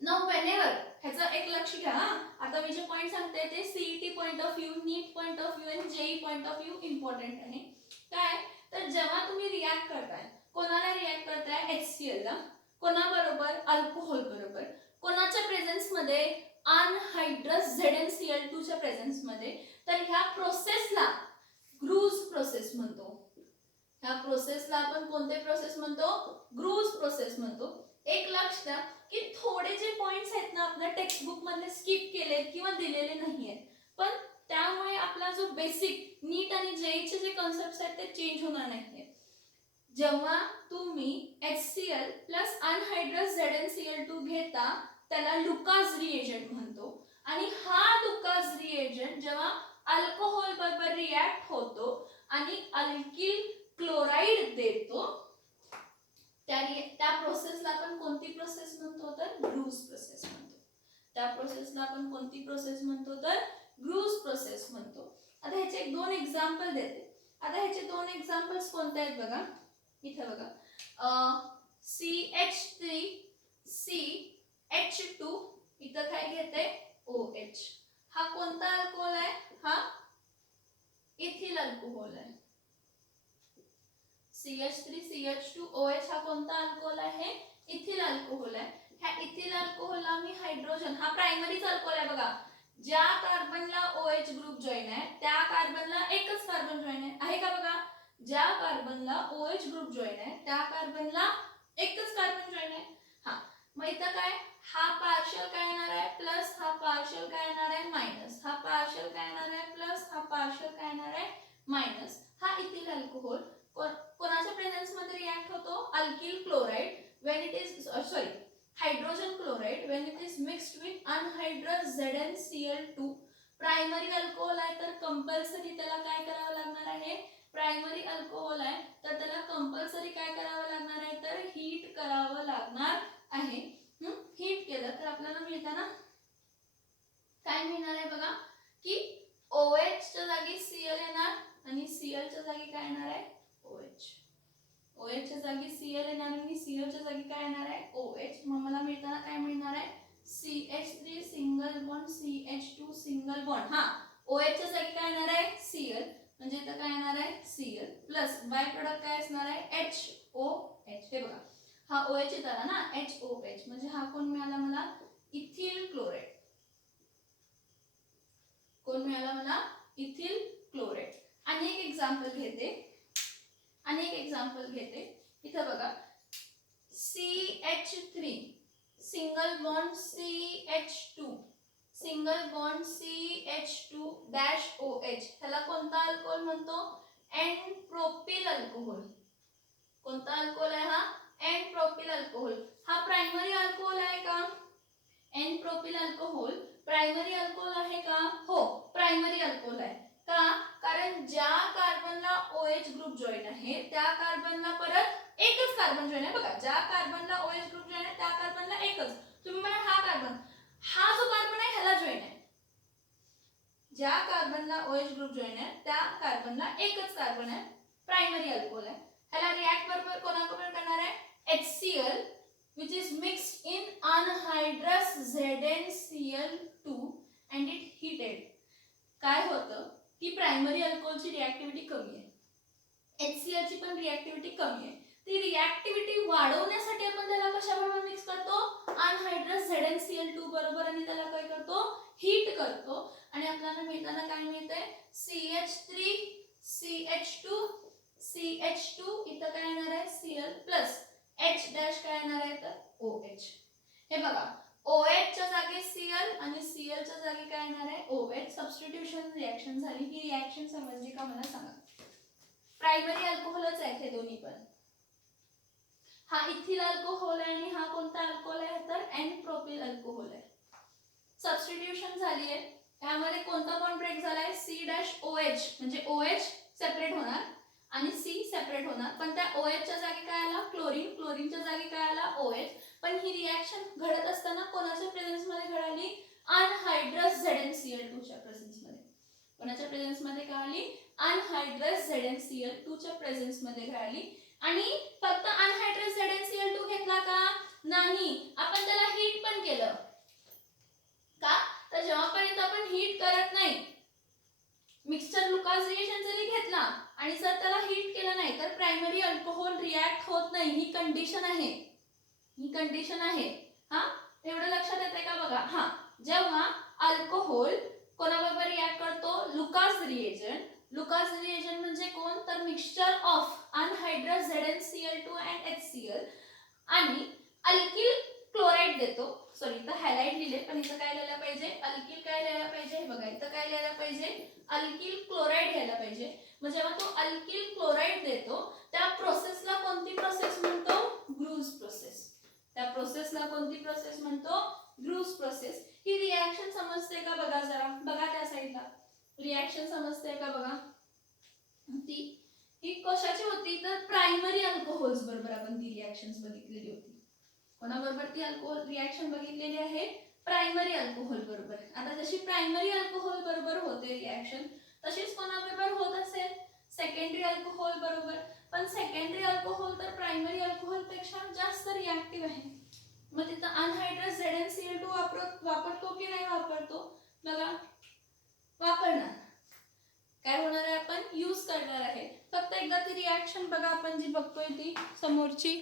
Now whenever, ह्याचा एक लक्ष घ्या, आता मी जे point सांगते ते CET point of view, NEET point of view आणि JEE point of view important आहे. काय, तर जेव्हा तुम्ही रिॲक्ट करताय, कोणाला रिॲक्ट करताय, HCl ला, कोणाबरोबर, अल्कोहोल बरोबर, कोणाच्या प्रेझेन्स मध्ये, अनहायड्रस ZnCl2 च्या प्रेझेन्स मध्ये. तर ह्या प्रोसेसला ग्रूज प्रोसेस म्हणतो. ह्या प्रोसेसला आपण कोणते प्रोसेस म्हणतो, ग्रूज प्रोसेस म्हणतो. एक लक्ष द्या की थोडे जे पॉइंट्स आहेत ना आपल्या टेक्स्ट बुक मध्ये स्किप केलेत किंवा दिलेले नाहीयेत, पण त्यामुळे आपला जो बेसिक नीट आणि जेईचे जे कॉन्सेप्ट्स आहेत ते चेंज होणार नाहीये. जेव्हा तुम्ही HCl प्लस अनहायड्रस ZnCl2 घेता त्याला लुकास रिएजंट म्हणतो, आणि हा लुकास रिएजंट जेव्हा अल्कोहोल बरोबर रिॲक्ट होतो आणि अल्किल क्लोराइड देतो, त्या प्रोसेसला आपण कोणती प्रोसेस म्हणतो, तर ग्रूज प्रोसेस म्हणतो. त्या प्रोसेसला आपण कोणती प्रोसेस म्हणतो, तर ग्रूज प्रोसेस म्हणतो. आता ह्याचे एक दोन एक्झाम्पल देते. आता ह्याचे दोन एक्झाम्पल्स कोणते आहेत बघा, इथे बघा, CH3CH2, इथं काय घेते, OH. हा कोणता अल्कोहोल आहे, हा इथिल अल्कोहोल आहे. CH3CH2OH हा कोणता अल्कोहोल आहे, इथिल अल्कोहोल आहे. ह्या इथिल अल्कोहोलला मी हायड्रोजन, हा प्रायमरीच अल्कोहोल आहे बघा, ज्या कार्बनला OH ग्रुप जॉईन आहे त्या कार्बनला एकच कार्बन जॉईन आहे का बघा, ज्या कार्बनला OH OH ग्रुप जॉईन आहे त्या कार्बनला एकच कार्बन जॉईन आहे. हा मग इथं काय हा पार्शियल काय येणार आहे प्लस हा पार्शियल काय येणार आहे मायनस, हा पार्शियल काय येणार आहे प्लस हा पार्शियल काय येणार आहे मायनस. हा इथिल अल्कोहोल कोणाच्या प्रेझेन्स मध्ये रिॲक्ट होतो alkyl chloride when it is sorry hydrogen chloride when it is mixed with anhydrous ZnCl2. Primary alcohol आहे तर कंपल्सरी त्याला काय करावं लागणार आहे, प्रायमरी अल्कोहोल आहे तर त्याला कंपल्सरी काय करावं लागणार आहे तर हीट करावं लागणार आहे. हीट केलं तर आपल्याला मिळतं ना काय मिळणार आहे बघा की OH च्या जागी Cl येणार आणि Cl च्या जागी काय येणार आहे OH. OH च्या जागी Cl येणार आणि Cl च्या जागी काय येणार आहे OH. मग मला मिळताना काय मिळणार आहे CH3 single bond CH2 single bond. हा OH च्या जागी काय येणार आहे Cl म्हणजे इथं काय येणार आहे Cl प्लस बाय प्रोडक्ट काय असणार आहे HOH. हे बघा हा OH येत आला ना HOH म्हणजे हा कोण मिळाला मला इथिल क्लोराइड. कोण मिळाला मला इथिल क्लोराइड. आणि एक एक्झाम्पल घेते इथं बघा CH3 single bond CH2 single bond CH2 dash OH ह्याला कोणता अल्कोहोल म्हणतो एन प्रोपिल अल्कोहोल. कोणता अल्कोहोल आहे हा एन प्रोपिल अल्कोहोल. हा प्रायमरी अल्कोहोल आहे का N propyl alcohol primary alcohol आहे का हो प्रायमरी अल्कोहोल आहे. का कारण ज्या कार्बनला OH ग्रुप जॉईन आहे त्या कार्बनला परत एकच कार्बन जॉईन आहे. बघा ज्या कार्बनला OH ग्रुप जॉईन आहे त्या कार्बनला एकच. तुम्ही म्हणा हा कार्बन हा जो कार्बन आहे ह्याला जॉईन आहे. ज्या कार्बनला OH ग्रुप जॉईन आहे त्या कार्बनला एकच कार्बन आहे प्रायमरी अल्कोहोल आहे. ह्याला रिॲक्ट बरोबर कोणाबरोबर करणार आहे HCl which is mixed in anhydrous ZnCl2 and it heated. काय होतं की प्रायमरी अल्कोहोलची रिॲक्टिव्हिटी कमी आहे, HCl ची पण रिॲक्टिव्हिटी कमी आहे. ती रिॲक्टिव्हिटी वाढवण्यासाठी आपण त्याला कशाबरोबर मिक्स करतो अनहायड्रस ZnCl2 बरोबर आणि त्याला काय करतो हीट करतो आणि आपल्याला मिळताना काय मिळतंय CH3 CH2 इथं काय येणार आहे Cl प्लस H डॅश काय येणार आहे तर OH. हे बघा OH च्या जागी Cl आणि Cl च्या जागी काय येणार आहे OH. सबस्टिट्यूशन रिॲक्शन झाली. ही रिॲक्शन समजली का मला सांगा. प्रायमरी अल्कोहोलच आहेत हे दोन्ही पण. हा इथिल अल्कोहोल आहे आणि हा कोणता अल्कोहोल आहे तर एन प्रोपिल अल्कोहोल आहे. सबस्टिट्यूशन झाली आहे. यामध्ये कोणता बॉन्ड ब्रेक झालाय C-OH म्हणजे OH सेपरेट होणार आणि C सेपरेट होणार पण त्या OH च्या जागी काय आला क्लोरीन, क्लोरीनच्या जागी काय आला OH. पण ही रिॲक्शन घडत असताना कोणाच्या प्रेझेन्स मध्ये घडाली अनहायड्रस ZnCl2 च्या प्रेझेन्स मध्ये. कोणाच्या प्रेझेन्स मध्ये घडाली अनहायड्रस ZnCl2 च्या प्रेझेन्स मध्ये घडाली. आणि फक्त अनहायड्रस ZnCl2 घेतला का नाही आपण त्याला हीट पण केलं का तर जेव्हापर्यंत आपण हीट करत नाही मिक्सचर लुकास रिएक्शन जरी घेतला आणि जर त्याला हीट केलं नाही तर प्रायमरी अल्कोहोल रिॲक्ट होत नाही. ही कंडिशन आहे. हा एवढं लक्षात येते का बघा. हा जेव्हा अल्कोहोल कोणाबरोबर रिॲक्ट करतो लुकास रिएजंट म्हणजे कोण तर mixture of anhydrous ZnCl2 and HCl आणि अल्किल क्लोराइड देतो. सॉरी इथं हॅलाइड लिहिले पण इथं काय लिहायला पाहिजे अल्किल काय लिहायला पाहिजे हे बघा इथं काय लिहायला पाहिजे अल्किल क्लोराइड लिहायला पाहिजे. मग जेव्हा तो अल्किल क्लोराइड देतो त्या प्रोसेसला कोणती प्रोसेस म्हणतो ग्रूज प्रोसेस. त्या प्रोसेसला कोणती प्रोसेस म्हणतो ग्रूज प्रोसेस. ही रिॲक्शन समजते का बघा जरा बघा त्या साईडला रिॲक्शन समजते का बघा. ही कशाची होती तर प्रायमरी अल्कोहोल्स बरोबर आपण ती रिॲक्शन्स बघितलेली होती. कोणाबरोबर ती अल्कोहोल रिॲक्शन बघितलेली आहे प्रायमरी अल्कोहोल बरोबर. आता जशी प्रायमरी अल्कोहोल बरोबर होते रिॲक्शन तशीच कोणाबरोबर होत असेल सेकंडरी अल्कोहोल बरोबर. पण सेकंडरी अल्कोहोल तर प्रायमरी अल्कोहोल पेक्षा जास्त रिॲक्टिव्ह आहे. मग तिथं अनहायड्रस ZnCl2 वापरतो की नाही वापरतो बघा वापरणार. काय होणार आहे आपण यूज करणार आहे. फक्त एकदा ती रिॲक्शन बघा आपण जी बघतोय ती समोरची.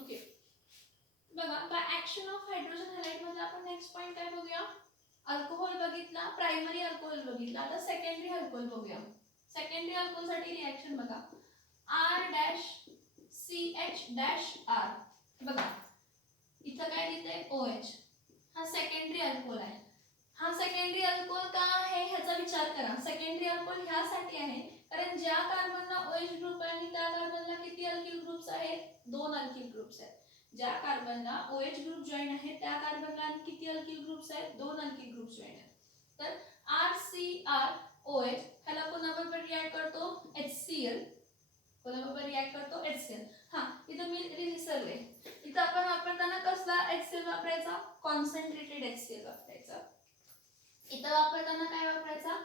ओके बघा by action of hydrogen halide मध्ये आपण नेक्स्ट पॉइंट काय बघूया अल्कोहोल बघितला, प्रायमरी अल्कोहोल बघितला. आता सेकंडरी अल्कोहोल बघूया. सेकंडरी अल्कोहोल साठी रिएक्शन बघा. R dash CH dash R. बघा इथं काय लिहितंय OH. हा सेकंडरी अल्कोहोल आहे. हा सेकंडरी अल्कोहोल का आहे ह्याचा विचार करा. सेकंडरी अल्कोहोल ह्यासाठी आहे कारण ज्या कार्बनला OH ग्रुप आहे आणि त्या कार्बनला किती अल्किल ग्रुप्स आहेत? 2 अल्किल ग्रुप्स आहेत. ज्या कार्बनला OH ग्रुप जॉइन आहे त्या कार्बनला किती अल्किल ग्रुप्स आहेत? 2 अल्किल ग्रुप्स जॉइन आहेत. तर RCrOH ह्याला कोणाबरोबर रिएक्ट करतो? HCl. कोणाबरोबर रिएक्ट करतो? HCl. हा इथं मी विसरले. इथं आपण वापरताना कसला HCl वापरायचा? कॉन्सन्ट्रेटेड HCl वापरायचा. इथं वापरताना काय वापरायचा?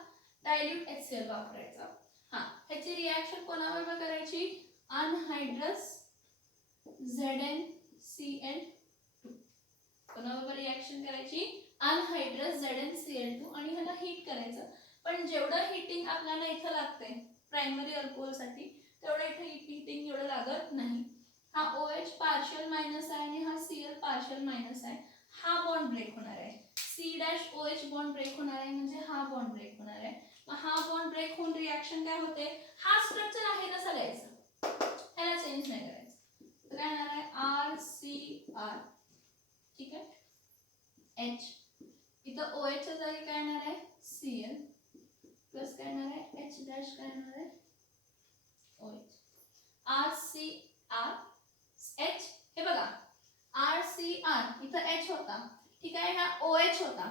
डायल्यूट HCl वापरायचा. हा ह्याची रिएक्शन कोणाबरोबर करायची? अनहायड्रस ZnCl2. कोणाबरोबर रिएक्शन करायची? अनहायड्रस ZnCl2 आणि ह्याला हीट करायचं. पण जेवढं हीटिंग आपल्याला इथं लागतंय प्रायमरी अल्कोहोल साठी तेवढं इथं हीटिंग एवढं लागत नाही. हा OH पार्शियल मायनस आहे आणि हा Cl पार्शियल मायनस आहे. हा बॉन्ड ब्रेक होणार आहे. C-OH बॉन्ड ब्रेक होणार आहे म्हणजे हा बॉन्ड ब्रेक होणार आहे. मग हा बॉन्ड ब्रेक होऊन रिएक्शन काय होते? हा स्ट्रक्चर आहे तसा लिहायचं, ह्याला चेंज नाही करायचं. तर काय येणार आहे? RCr. ठीक आहे. H इथं OH च्या जागी काय येणार आहे? Cl प्लस काय येणार आहे? H डॅश काय येणार आहे? OH. RCr H. हे बघा RCr इथं H होता, ठीक आहे. हा OH होता.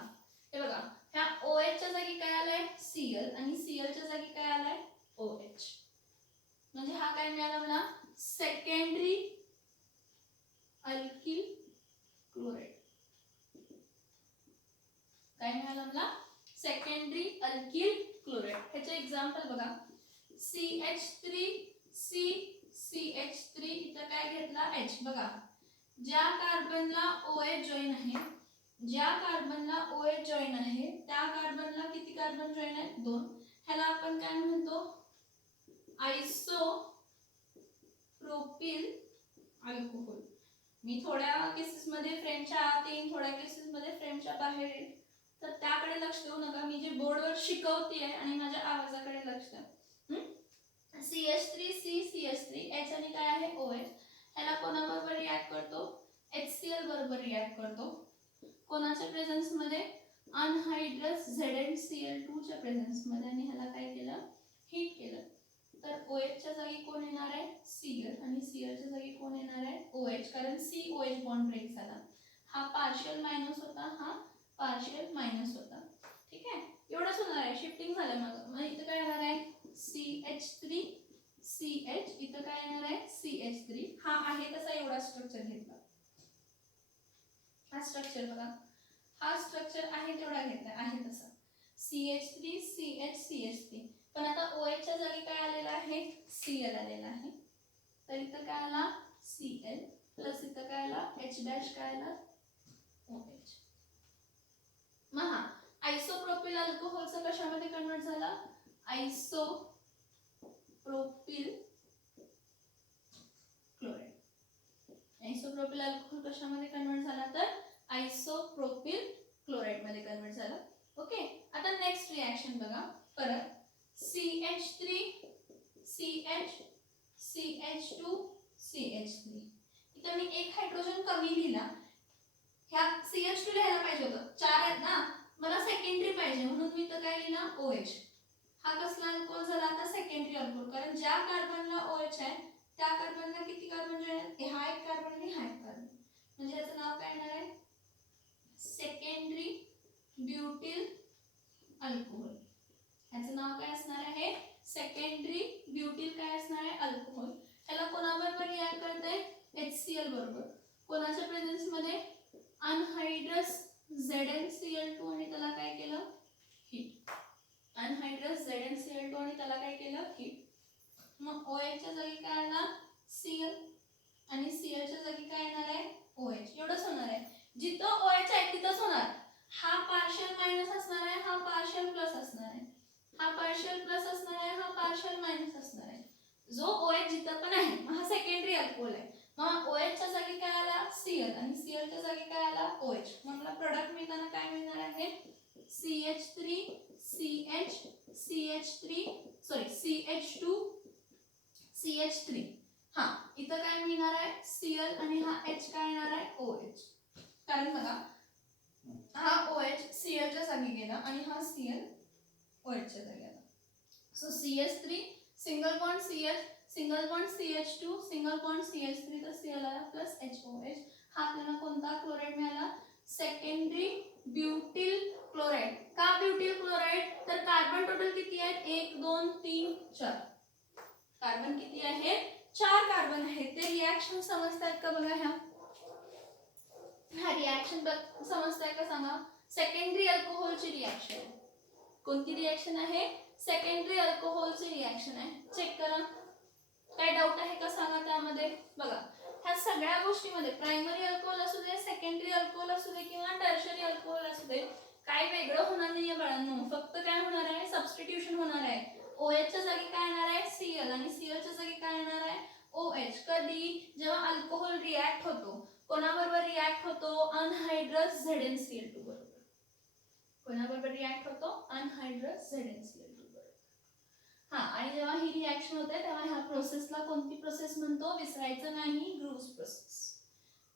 हे बघा ह्या OH च्या जागी काय आलाय? Cl आणि Cl च्या जागी काय आलाय? OH. म्हणजे हा काय मिळाला मला? Secondary alkyl chloride. काय मिळालं मला? Secondary alkyl chloride. ह्याचे एक्झाम्पल बघा. CH3CCH3 इथं काय घेतला? H. बघा ज्या कार्बनला OH जॉइन आहे, ज्या कार्बनला OH जॉइन आहे त्या कार्बनला किती कार्बन जॉइन आहेत? 2. ह्याला आपण काय म्हणतो? Isopropyl alcohol. मी थोड्या केसेस मध्ये फ्रेमच्या आत येईन, थोड्या केसेस मध्ये फ्रेमच्या बाहेर येईन, तर त्याकडे लक्ष देऊ नका. मी जे बोर्डवर शिकवते आणि माझ्या आवाजाकडे लक्ष द्या. CH3CCH3 H आणि काय आहे? OH. ह्याला कोणाबरोबर रिएक्ट करतो? HCl बरोबर रिएक्ट करतो. कोणाच्या प्रेझेन्स मध्ये? अनहायड्रस ZnCl2 च्या प्रेझेन्स मध्ये. आणि ह्याला काय केलं? हीट केलं. तर OH च्या जागी कोण येणार आहे? Cl आणि Cl च्या जागी कोण येणार आहे? OH. कारण COH बॉन्ड ब्रेक झाला. हा पार्शियल मायनस होता, हा पार्शियल मायनस होता. ठीक आहे. एवढंच होणार आहे. शिफ्टिंग झालं मग इथं काय येणार आहे? CH3 CH. इथं काय येणार आहे? CH3. हा आहे तसा एवढा स्ट्रक्चर घेतला. हा स्ट्रक्चर बघा, हा स्ट्रक्चर आहे तेवढा घेतला आहे तसा. CH3 CH CH3. पण आता OH च्या जागी काय आलेला आहे? Cl आलेला आहे. तर इथं काय आला? Cl प्लस इथं काय आला? H डॅश काय आला? OH. मग हा आयसोप्रोपिल अल्कोहोलचा कशामध्ये कन्वर्ट झाला? Isopropyl chloride. आयसोप्रोपिल अल्कोहोल कशामध्ये कन्वर्ट झाला? तर आयसोप्रोपिल क्लोराइड मध्ये कन्वर्ट झाला. ओके. आता नेक्स्ट रिएक्शन बघा. परत CH3 CH CH2 CH3. इथं मी एक हायड्रोजन कमी लिहिला. ह्या CH2 लिहायला पाहिजे होतं, 4 आहेत ना, मला सेकंडरी पाहिजे म्हणून मी तर काय लिहिला? OH. हा कसला अल्कोहोल झाला? आता सेकंडरी अल्कोहोल. कारण ज्या कार्बनला OH आहे त्या कार्बनला किती कार्बन जॉइन आहेत? हा एक कार्बन आणि हा एक कार्बन. म्हणजे याचं नाव काय येणार आहे? Secondary butyl alcohol. याचं नाव काय असणार आहे? सेकंडरी ब्युटिल काय असणार आहे? अल्कोहोल. ह्याला कोणाबरोबर रिएक्ट करते? HCl बरोबर. कोणाच्या प्रेझेन्स मध्ये? अनहायड्रस ZnCl2 आणि त्याला काय केलं? हीट. अनहायड्रस ZnCl2 आणि त्याला काय केलं? हीट. मग OH च्या जागी काय आला? Cl आणि Cl च्या जागी काय येणार आहे? OH. एवढंच होणार आहे. जिथं OH आहे तिथंच होणार. हा पार्शियल मायनस असणार आहे, हा पार्शियल प्लस असणार आहे. हा पार्शियल प्लस असणार आहे, हा पार्शियल मायनस असणार आहे. जो OH जिथं पण आहे मग हा सेकंडरी अल्कोहोल आहे. मग OH च्या जागी काय आला? Cl आणि Cl च्या जागी काय आला? OH. मग मला प्रोडक्ट मिळताना काय मिळणार आहे? जागी गेला आणि हा Cl OH च्या जागी आला. So CH3 single bond CH, single bond CH2, single bond CH3 तर Cl आला प्लस HOH. हा आपल्याला कोणता क्लोराईड मिळाला? Secondary butyl chloride. का ब्युटिल क्लोराईड? तर कार्बन टोटल किती आहेत? 1 2 3 4. कार्बन किती आहेत? 4 कार्बन आहेत. ते रिएक्शन समजतात का बघा ह्या? हा रिएक्शन समजताय का सांगा? सेकंडरी अल्कोहोलची रिएक्शन आहे. कोणती रिएक्शन आहे? सेकंडरी अल्कोहोलची रिएक्शन आहे. चेक करा. काय डाऊट आहे का सांगा त्यामध्ये? बघा ह्या सगळ्या गोष्टीमध्ये प्रायमरी अल्कोहोल असू दे, सेकंडरी अल्कोहोल असू दे किंवा टर्शरी अल्कोहोल असू दे, काय वेगळं होणार नाहीये बाळांनो. फक्त काय होणार आहे? सबस्टिट्यूशन होणार आहे. OH च्या जागी काय येणार आहे? Cl आणि Cl च्या जागी काय येणार आहे? OH. कधी? जेव्हा अल्कोहोल रिॲक्ट होतो. कोणाबरोबर रिॲक्ट होतो? अनहायड्रस ZnCl2 बरोबर. कोणाबरोबर रिॲक्ट होतो? अनहायड्रस ZnCl2 बरोबर. हा, आणि जेव्हा ही रिॲक्शन होते तेव्हा ह्या प्रोसेसला कोणती प्रोसेस म्हणतो? विसरायचं नाही, ग्रूव्स प्रोसेस.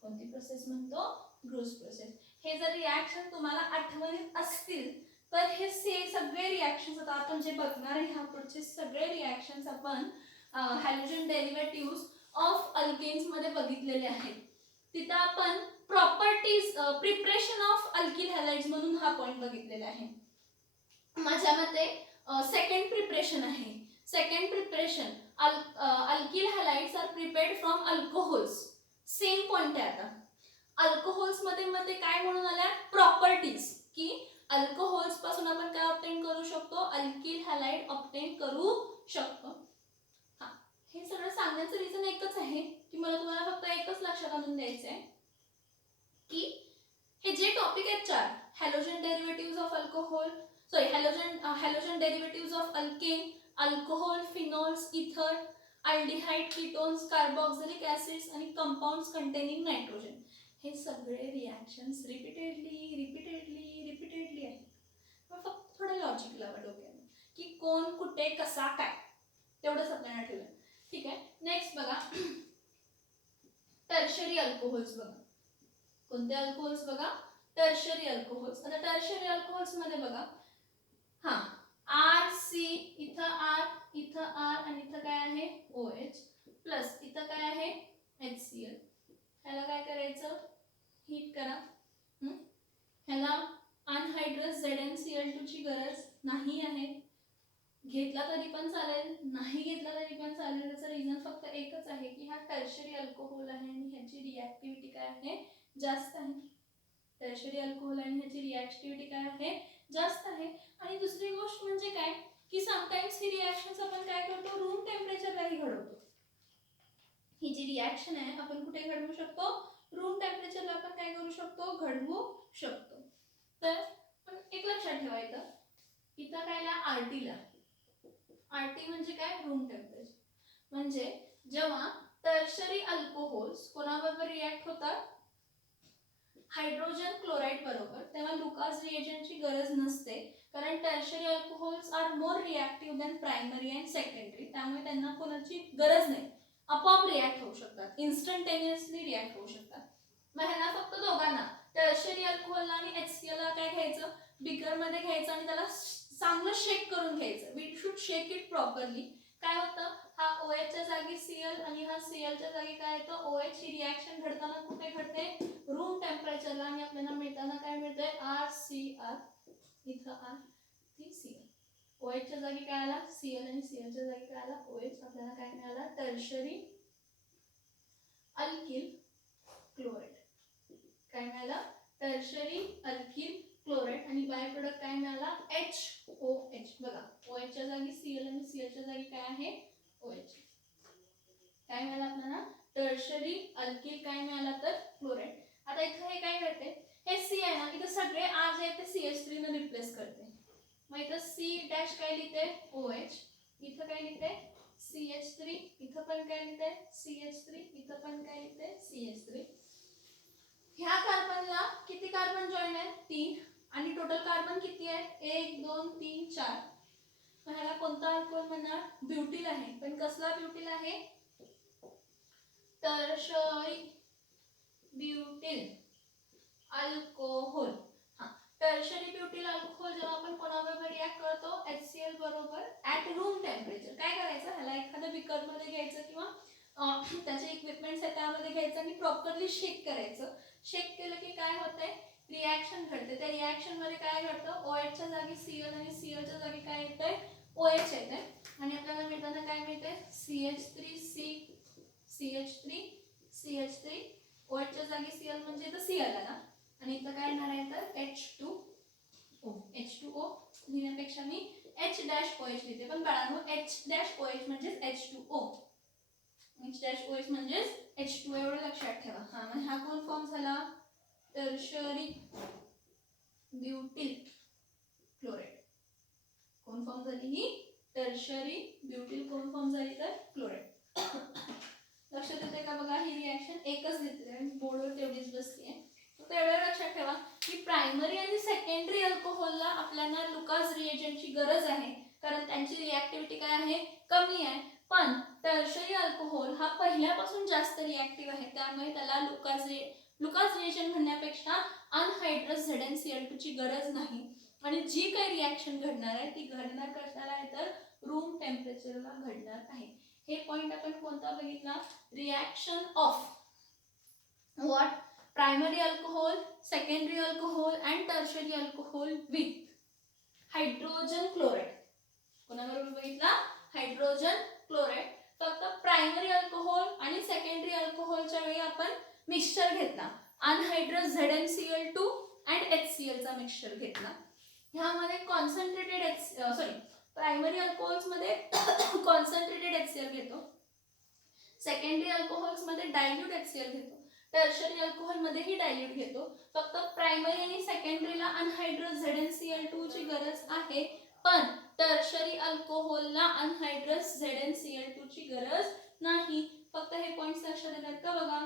कोणती प्रोसेस म्हणतो? Grove's process. हे जर रिॲक्शन तुम्हाला आठवणीत असतील तर हे सगळे रिॲक्शन्स आता आपण जे बघणार आहे ह्या पुढचे सगळे रिॲक्शन्स आपण हॅलोजन डेरिव्हेटिव्ह्ज ऑफ अल्केन्स मध्ये बघितलेले आहेत. तिथं आपण properties preparation of alkyl halides म्हणून हा पॉइंट बघितलेला आहे. माझ्या मते सेकंड प्रिपरेशन आहे. Second preparation alkyl halides are prepared from alcohols. Same point आहे. आता अल्कोहोल्स मध्ये काय म्हणून आल्या? प्रॉपर्टीज, की अल्कोहोल्स पासून आपण काय ऑब्टेन करू शकतो? अल्किल हॅलाइड ऑब्टेन करू शकतो. हा, हे सगळं सांगण्याचं रिझन एकच आहे की मला तुम्हाला फक्त एकच लक्षात आणून द्यायचं आहे की हे जे टॉपिक आहेत 4 halogen derivatives of alcohol, sorry halogen derivatives of alkane, alcohol, phenols, इथर, अल्डिहाइड, कीटोन्स, कार्बोक्सिलिक ऍसिड्स आणि कंपाउंड्स कंटेनिंग नायट्रोजन, हे सगळे रिॲक्शन्स रिपीटेडली आहेत. मग फक्त थोडं लॉजिक लावा डोक्यात की कोण कुठे कसा काय, तेवढंच आपल्याला ठेवलं. ठीक आहे. नेक्स्ट बघा टर्शरी अल्कोहोल्स. बघा कोणते अल्कोहोल्स? बघा टर्शरी अल्कोहोल्स. आता टर्शरी अल्कोहोल्स मध्ये बघा हा RC, इथं R, इथं R आणि इथं काय आहे? OH प्लस इथं काय आहे? HCl. ह्याला काय करायचं? हीट करा. ह्याला अनहायड्रस ZnCl2 ची गरज नाही आहे. घेतला तरी पण चालेल, नाही घेतला तरी पण चालेल. त्याचं रिझन फक्त एकच आहे की हा टर्शरी अल्कोहोल आहे आणि ह्याची रिॲक्टिव्हिटी काय आहे? जास्त आहे. टर्शरी अल्कोहोल आणि ह्याची रिॲक्टिव्हिटी काय आहे? जास्त आहे. आणि दुसरी गोष्ट म्हणजे काय की समटाइम्स ही रिॲक्शन्स आपण काय करतो? रूम टेम्परेचरलाही घडवतो. ही जी रिॲक्शन आहे आपण कुठे घडवू शकतो? रूम टेम्परेचरला आपण काय करू शकतो? घडवू शकतो. तर पण एक लक्षात ठेवायचं, इथं कायला RT ला, RT म्हणजे काय? Room temperature. म्हणजे जेव्हा टर्शरी अल्कोहोल्स कोणाबरोबर रिॲक्ट होतात? हायड्रोजन क्लोराईड बरोबर, तेव्हा लुकास रिएजंटची गरज नसते, कारण tertiary alcohols are more reactive than primary and secondary. त्यामुळे त्यांना कोणाची गरज नाही, आपोआप रिॲक्ट होऊ शकतात, इन्स्टंटेनियसली रिॲक्ट होऊ शकतात. मग ह्याला फक्त दोघांना टर्शरी अल्कोहोलला आणि HCl ला काय घ्यायचं? बिकर मध्ये घ्यायचं आणि त्याला चांगलं शेक करून घ्यायचं. We should shake it properly. काय होतं? हा OH च्या जागी Cl आणि हा Cl च्या जागी काय येतं? OH. ही रिॲक्शन घडताना कुठे घडते? रूम टेम्परेचरला. आणि आपल्याला मिळताना काय मिळतंय? RCr, इथं R, ती Cl. OH च्या जागी काय आला? Cl आणि Cl च्या जागी काय आला? OH. आपल्याला काय मिळाला? Tertiary alkyl chloride. काय मिळालं? Tertiary alkyl chloride. आणि बाय प्रोडक्ट काय मिळाला? HOH. बघा OH च्या जागी Cl आणि Cl च्या जागी काय आहे? OH. काय मिळालं आपल्याला? टर्शरी अल्किल काय मिळाला? तर क्लोराईड. आता इथं हे काय करते? हे C आहे ना, इथं सगळे R जे आहे ते CH3 ने रिप्लेस करते. मग इथं C डॅश काय लिहिते? OH. इथं काय लिहिते? CH3. इथं पण काय लिहिते? CH3. इथं पण काय लिहिते? CH3. ह्या कार्बनला किती कार्बन जॉईन आहेत? 3. आणि टोटल कार्बन किती आहेत? 1 2 3 4. मग ह्याला कोणता अल्कोहोल म्हणणार? ब्युटिल आहे. पण कसला ब्युटिल आहे? Tertiary butyl alcohol. हा, टर्शरी ब्युटिल अल्कोहोल जेव्हा आपण कोणाबरोबर रिॲक्ट करतो HCl बरोबर ॲट रूम टेम्परेचर, काय करायचं, ह्याला एखाद्या बिकर मध्ये घ्यायचं किंवा त्याचे इक्विपमेंट्स आहे त्यामध्ये घ्यायचं आणि प्रॉपरली शेक करायचं. शेक केलं की काय होतंय, रिॲक्शन घडते. त्या रिॲक्शन मध्ये काय घडतं, OH च्या जागी Cl आणि Cl च्या जागी काय येतंय, OH येतंय आणि आपल्याला मिळताना काय मिळतंय, CH3 OH च्या जागी Cl म्हणजे इथं Cl आला आणि इथं काय येणार आहे तर H2O लिहिण्यापेक्षा मी H-OH लिहिते, पण बाळांनो H-OH म्हणजेच H2O, H-OH म्हणजेच H2O एवढं लक्षात ठेवा. हा म्हणजे हा कोण फॉर्म झाला, टर्शरी ब्युटिल क्लोराइड. कोण फॉर्म झाली ही, टर्शरी ब्युटिल कोण फॉर्म झाली तर क्लोराइड. लक्षात येते का बघा, ही रिॲक्शन एकच घेतली बोर्डवर तेवढीच बसली आहे. तर एवढं लक्षात ठेवा की प्रायमरी आणि सेकंडरी अल्कोहोलला आपल्याला लुकास रिएजंटची गरज आहे, कारण त्यांची रिॲक्टिव्हिटी काय आहे, कमी आहे. पण टर्शरी अल्कोहोल हा पहिल्यापासून जास्त रिॲक्टिव्ह आहे, त्यामुळे त्याला लुकास रिएजंट म्हणण्यापेक्षा अनहायड्रस ZnCl2 ची गरज नाही. आणि जी काही रिॲक्शन घडणार आहे ती घडणार कशाला आहे तर रूम टेम्परेचरला घडणार आहे. हे पॉइंट आपण कोणता बघितला, reaction of what, primary alcohol, secondary alcohol and tertiary alcohol with hydrogen chloride. कोणाबरोबर बघितला, हायड्रोजन क्लोराइड. फक्त प्रायमरी अल्कोहोल आणि सेकंडरी अल्कोहोलच्या वेळी आपण मिक्सचर घेतला, अनहायड्रस ZnCl2 अँड HCl चा मिक्सचर घेतला. ह्यामध्ये कॉन्सन्ट्रेटेड प्रायमरी अल्कोहोल्स मध्ये कॉन्सन्ट्रेटेड HCl घेतो, सेकंडरी अल्कोहोल्स मध्ये डायल्यूट HCl घेतो, टर्शरी अल्कोहोल मध्येही डायल्यूट घेतो. फक्त प्रायमरी आणि सेकंडरीला अनहायड्रस ZnCl2 ची गरज आहे, पण टर्शरी अल्कोहोलला अनहायड्रस ZnCl2 ची गरज नाही. फक्त हे पॉइंट्स लक्षात येतात का बघा,